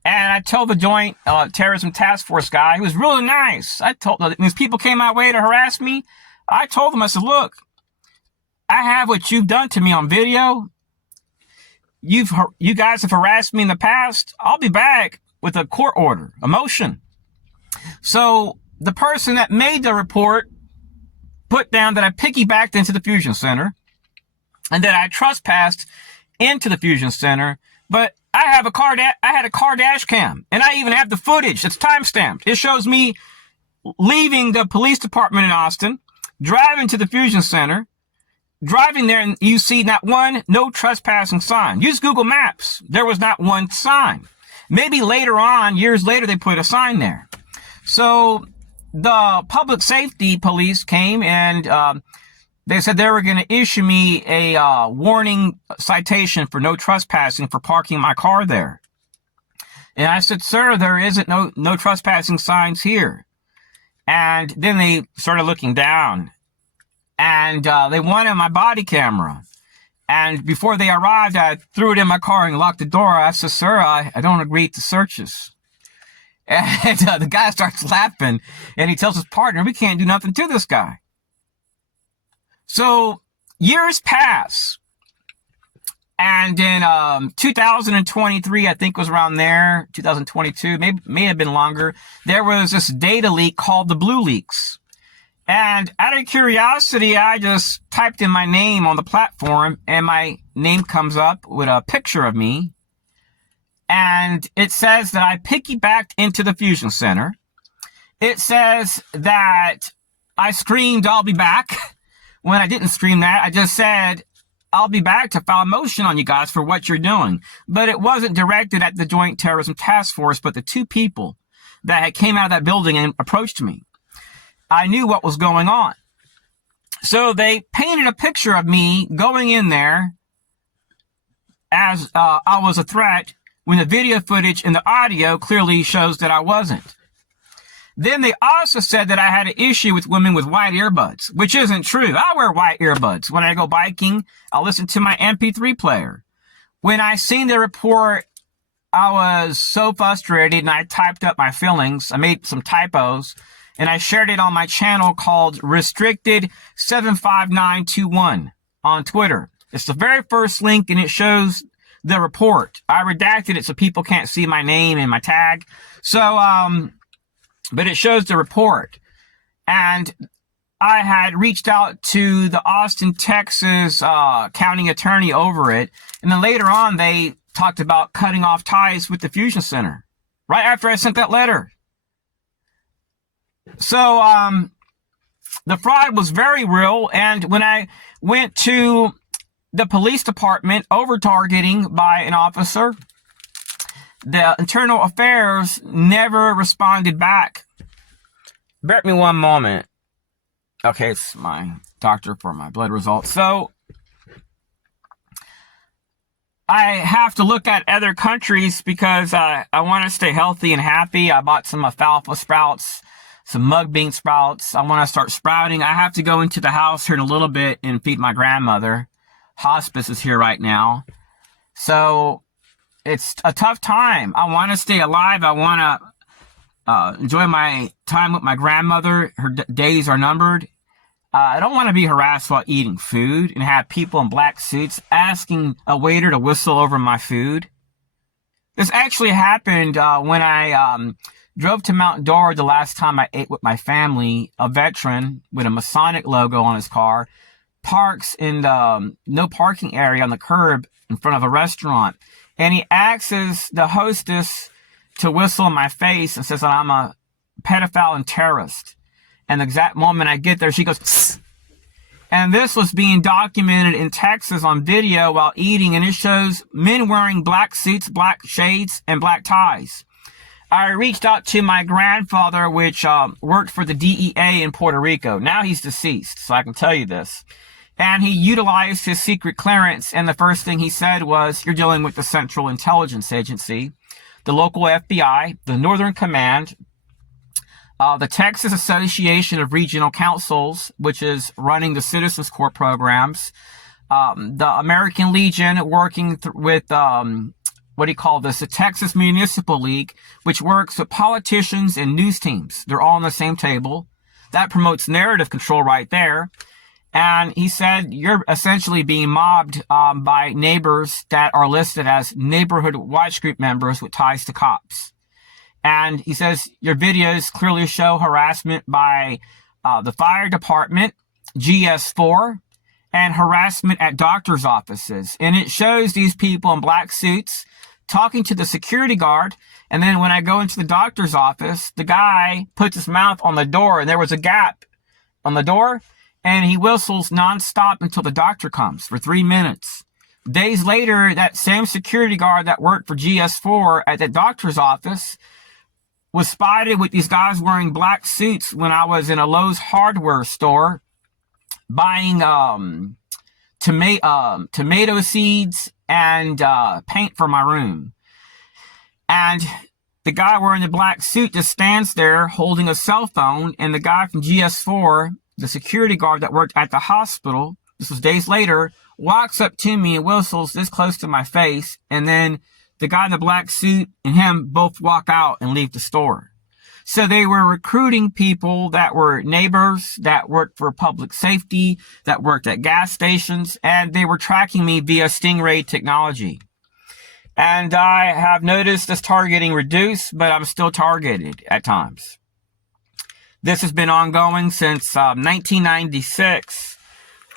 And I told the Joint Terrorism Task Force guy, who was really nice. I told them, these people came my way to harass me. I told them, I said, look, I have what you've done to me on video. You guys have harassed me in the past. I'll be back with a court order, a motion. So the person that made the report put down that I piggybacked into the Fusion Center and that I trespassed into the Fusion Center, but I had a car dash cam, and I even have the footage. It's timestamped. It shows me leaving the police department in Austin, driving to the Fusion Center, driving there, and you see not one no trespassing sign. Use Google Maps. There was not one sign. Maybe later on, years later, they put a sign there. So the public safety police came and they said they were going to issue me a warning citation for no trespassing for parking my car there. And I said, sir, there isn't no trespassing signs here. And then they started looking down, and they wanted my body camera. And before they arrived, I threw it in my car and locked the door. I said, sir, I don't agree to searches. And the guy starts laughing, and he tells his partner, we can't do nothing to this guy. So years pass, and in 2023, I think was around there, 2022, may have been longer, there was this data leak called the Blue Leaks. And out of curiosity, I just typed in my name on the platform, and my name comes up with a picture of me. And it says that I piggybacked into the Fusion Center. It says that I screamed, I'll be back. When I didn't scream that, I just said, I'll be back to file a motion on you guys for what you're doing. But it wasn't directed at the Joint Terrorism Task Force, but the two people that had came out of that building and approached me. I knew what was going on. So they painted a picture of me going in there as I was a threat, when the video footage and the audio clearly shows that I wasn't. Then they also said that I had an issue with women with white earbuds, which isn't true. I wear white earbuds. When I go biking, I'll listen to my MP3 player. When I seen the report, I was so frustrated, and I typed up my feelings. I made some typos, and I shared it on my channel called Restricted75921 on Twitter. It's the very first link, and it shows the report. I redacted it so people can't see my name and my tag. So, but it shows the report. And I had reached out to the Austin, Texas county attorney over it. And then later on, they talked about cutting off ties with the Fusion Center right after I sent that letter. So the fraud was very real. And when I went to the police department over targeting by an officer, the internal affairs never responded back. Bear with me one moment. Okay, it's my doctor for my blood results. So I have to look at other countries because I want to stay healthy and happy. I bought some alfalfa sprouts, some mung bean sprouts. I want to start sprouting. I have to go into the house here in a little bit and feed my grandmother. Hospice is here right now. So it's a tough time. I want to stay alive. I want to enjoy my time with my grandmother. Her days are numbered. I don't want to be harassed while eating food and have people in black suits asking a waiter to whistle over my food. This actually happened when I drove to Mount Dora the last time I ate with my family. A veteran with a Masonic logo on his car parks in the no parking area on the curb in front of a restaurant. And he asks the hostess to whistle in my face and says that I'm a pedophile and terrorist. And the exact moment I get there, she goes, "Psst." And this was being documented in Texas on video while eating, and it shows men wearing black suits, black shades, and black ties. I reached out to my grandfather, which worked for the DEA in Puerto Rico. Now he's deceased, so I can tell you this. And he utilized his secret clearance, and the first thing he said was, you're dealing with the Central Intelligence Agency, the local FBI, the Northern Command, the Texas Association of Regional Councils, which is running the Citizens Corps programs, the American Legion working with what do you call this? The Texas Municipal League, which works with politicians and news teams. They're all on the same table. That promotes narrative control right there. And he said, you're essentially being mobbed by neighbors that are listed as neighborhood watch group members with ties to cops. And he says, your videos clearly show harassment by the fire department, GS4, and harassment at doctor's offices. And it shows these people in black suits talking to the security guard. And then when I go into the doctor's office, the guy puts his mouth on the door and there was a gap on the door. And he whistles nonstop until the doctor comes for 3 minutes. Days later, that same security guard that worked for GS4 at the doctor's office was spotted with these guys wearing black suits when I was in a Lowe's hardware store buying tomato seeds and paint for my room. And the guy wearing the black suit just stands there holding a cell phone, and the guy from GS4, the security guard that worked at the hospital, this was days later, walks up to me and whistles this close to my face. And then the guy in the black suit and him both walk out and leave the store. So they were recruiting people that were neighbors, that worked for public safety, that worked at gas stations, and they were tracking me via Stingray technology. And I have noticed this targeting reduced, but I'm still targeted at times. This has been ongoing since 1996.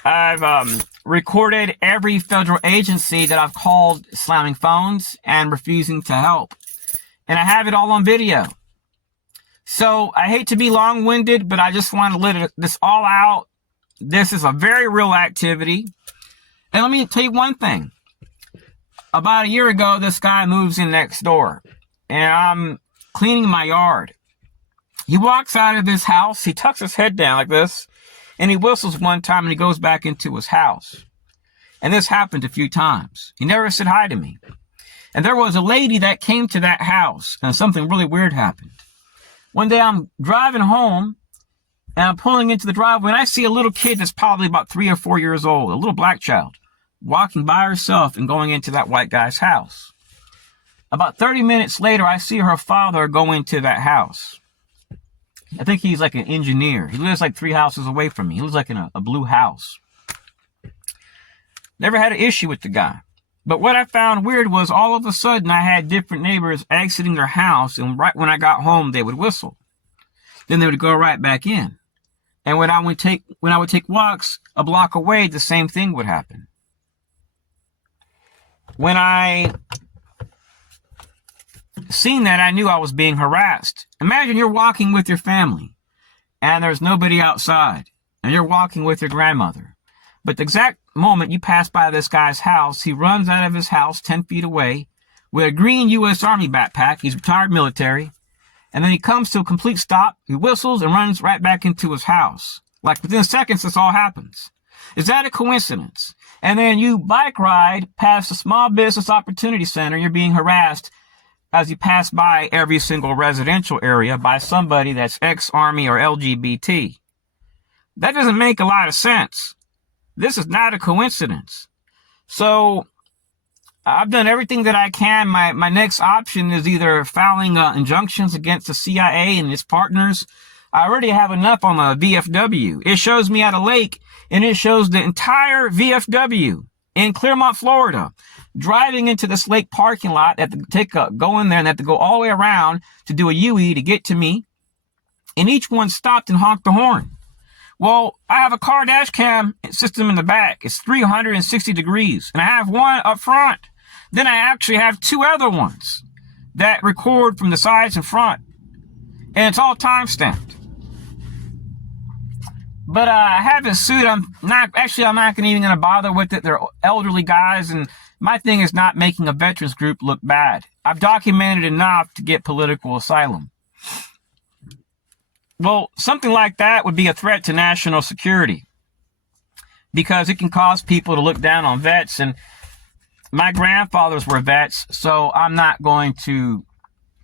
I've recorded every federal agency that I've called slamming phones and refusing to help. And I have it all on video. So I hate to be long-winded, but I just want to let this all out. This is a very real activity. And let me tell you one thing. About a year ago, this guy moves in next door. And I'm cleaning my yard. He walks out of his house, he tucks his head down like this, and he whistles one time and he goes back into his house. And this happened a few times. He never said hi to me. And there was a lady that came to that house, and something really weird happened. One day I'm driving home, and I'm pulling into the driveway, and I see a little kid that's probably about 3 or 4 years old, a little black child, walking by herself and going into that white guy's house. About 30 minutes later, I see her father go into that house. I think he's like an engineer. He lives like 3 houses away from me. He lives like in a blue house. Never had an issue with the guy. But what I found weird was all of a sudden I had different neighbors exiting their house, and right when I got home, they would whistle. Then they would go right back in. And when I would take walks a block away, the same thing would happen. When I seen that, I knew I was being harassed. Imagine you're walking with your family and there's nobody outside, and you're walking with your grandmother. But the exact moment you pass by this guy's house, he runs out of his house 10 feet away with a green U.S. Army backpack. He's retired military. And then he comes to a complete stop. He whistles and runs right back into his house. Like within seconds, this all happens. Is that a coincidence? And then you bike ride past a small business opportunity center. You're being harassed as you pass by every single residential area by somebody that's ex-Army or LGBT. That doesn't make a lot of sense. This is not a coincidence. So I've done everything that I can. My next option is either filing injunctions against the CIA and its partners. I already have enough on the VFW. It shows me at a lake, and it shows the entire VFW in Clearmont, Florida, driving into this lake parking lot. They have to go in there, and they have to go all the way around to do a UE to get to me. And each one stopped and honked the horn. Well, I have a car dash cam system in the back. It's 360 degrees, and I have one up front. Then I actually have 2 other ones that record from the sides and front, and it's all time-stamped. But I haven't sued. I'm not even going to bother with it. They're elderly guys, and my thing is not making a veterans group look bad. I've documented enough to get political asylum. Well, something like that would be a threat to national security because it can cause people to look down on vets. And my grandfathers were vets, so I'm not going to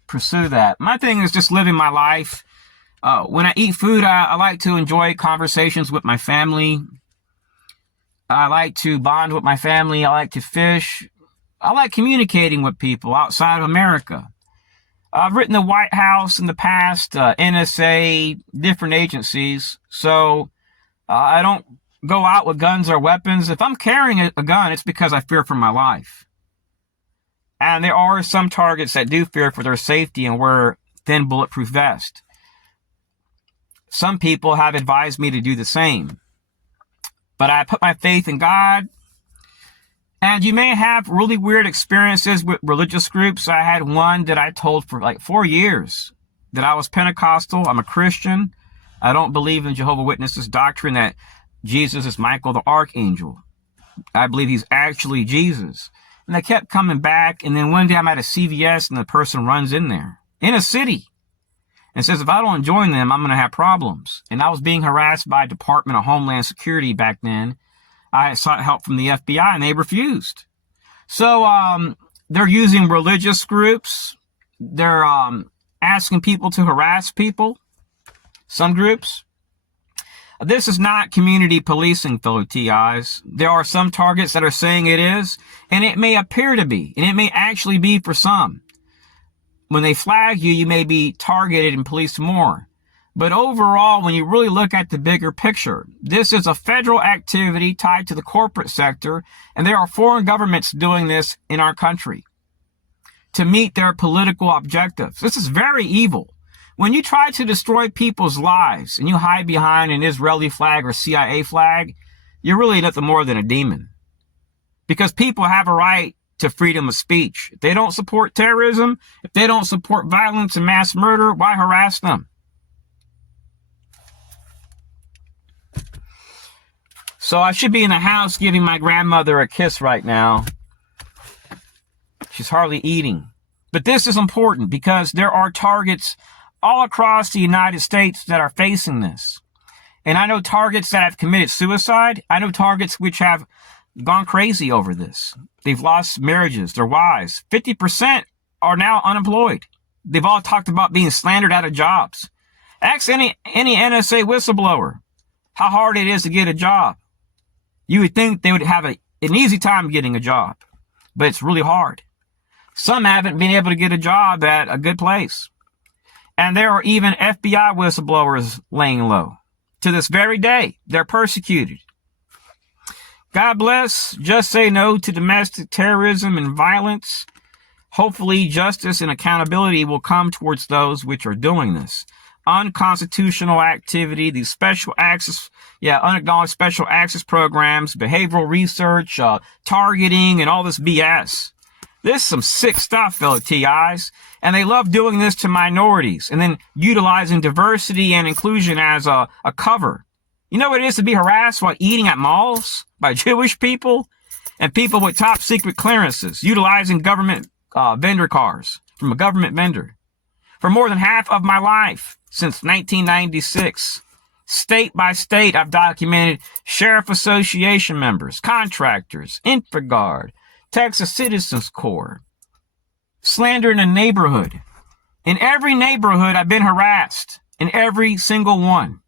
pursue that. My thing is just living my life. When I eat food, I like to enjoy conversations with my family. I like to bond with my family. I like to fish. I like communicating with people outside of America. I've written the White House in the past, NSA, different agencies. So I don't go out with guns or weapons. If I'm carrying a gun, it's because I fear for my life. And there are some targets that do fear for their safety and wear thin bulletproof vest. Some people have advised me to do the same. But I put my faith in God. And you may have really weird experiences with religious groups. I had one that I told for like 4 years that I was Pentecostal. I'm a Christian. I don't believe in Jehovah's Witnesses doctrine that Jesus is Michael the Archangel. I believe he's actually Jesus. And they kept coming back. And then one day I'm at a CVS and the person runs in there in a city and says, if I don't join them, I'm going to have problems. And I was being harassed by Department of Homeland Security back then. I sought help from the FBI and they refused. So they're using religious groups. They're asking people to harass people. Some groups. This is not community policing, fellow TIs. There are some targets that are saying it is, and it may appear to be, and it may actually be for some. When they flag you, you may be targeted and policed more. But overall, when you really look at the bigger picture, this is a federal activity tied to the corporate sector, and there are foreign governments doing this in our country to meet their political objectives. This is very evil. When you try to destroy people's lives and you hide behind an Israeli flag or CIA flag, you're really nothing more than a demon. Because people have a right to freedom of speech. If they don't support terrorism, if they don't support violence and mass murder, why harass them? So I should be in the house giving my grandmother a kiss right now. She's hardly eating. But this is important because there are targets all across the United States that are facing this. And I know targets that have committed suicide. I know targets which have gone crazy over this. They've lost marriages, their wives. 50% are now unemployed. They've all talked about being slandered out of jobs. Ask any NSA whistleblower how hard it is to get a job. You would think they would have an easy time getting a job, but it's really hard. Some haven't been able to get a job at a good place. And there are even FBI whistleblowers laying low. To this very day, they're persecuted. God bless. Just say no to domestic terrorism and violence. Hopefully, justice and accountability will come towards those which are doing this. Unconstitutional activity, these special access, unacknowledged special access programs, behavioral research, targeting, and all this BS. This is some sick stuff, fellow TIs. And they love doing this to minorities and then utilizing diversity and inclusion as a cover. You know what it is to be harassed while eating at malls by Jewish people and people with top secret clearances, utilizing government vendor cars from a government vendor. For more than half of my life, since 1996, state by state, I've documented Sheriff Association members, contractors, InfraGard, Texas Citizens Corps, slander in a neighborhood. In every neighborhood, I've been harassed. In every single one.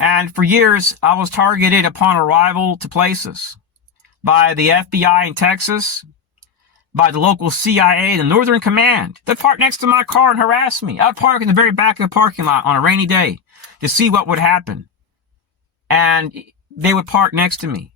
And for years, I was targeted upon arrival to places by the FBI in Texas, by the local CIA, the Northern Command. They'd park next to my car and harass me. I'd park in the very back of the parking lot on a rainy day to see what would happen. And they would park next to me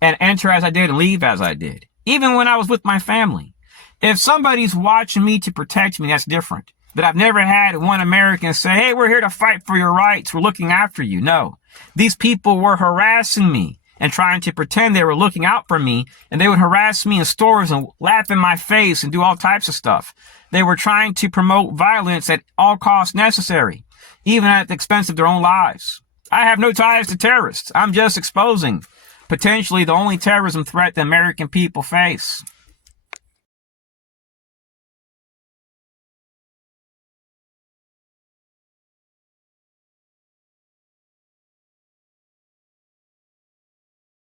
and enter as I did and leave as I did. Even when I was with my family. If somebody's watching me to protect me, that's different. But I've never had one American say, hey, we're here to fight for your rights. We're looking after you. No. These people were harassing me and trying to pretend they were looking out for me. And they would harass me in stores and laugh in my face and do all types of stuff. They were trying to promote violence at all costs necessary, even at the expense of their own lives. I have no ties to terrorists. I'm just exposing potentially the only terrorism threat the American people face.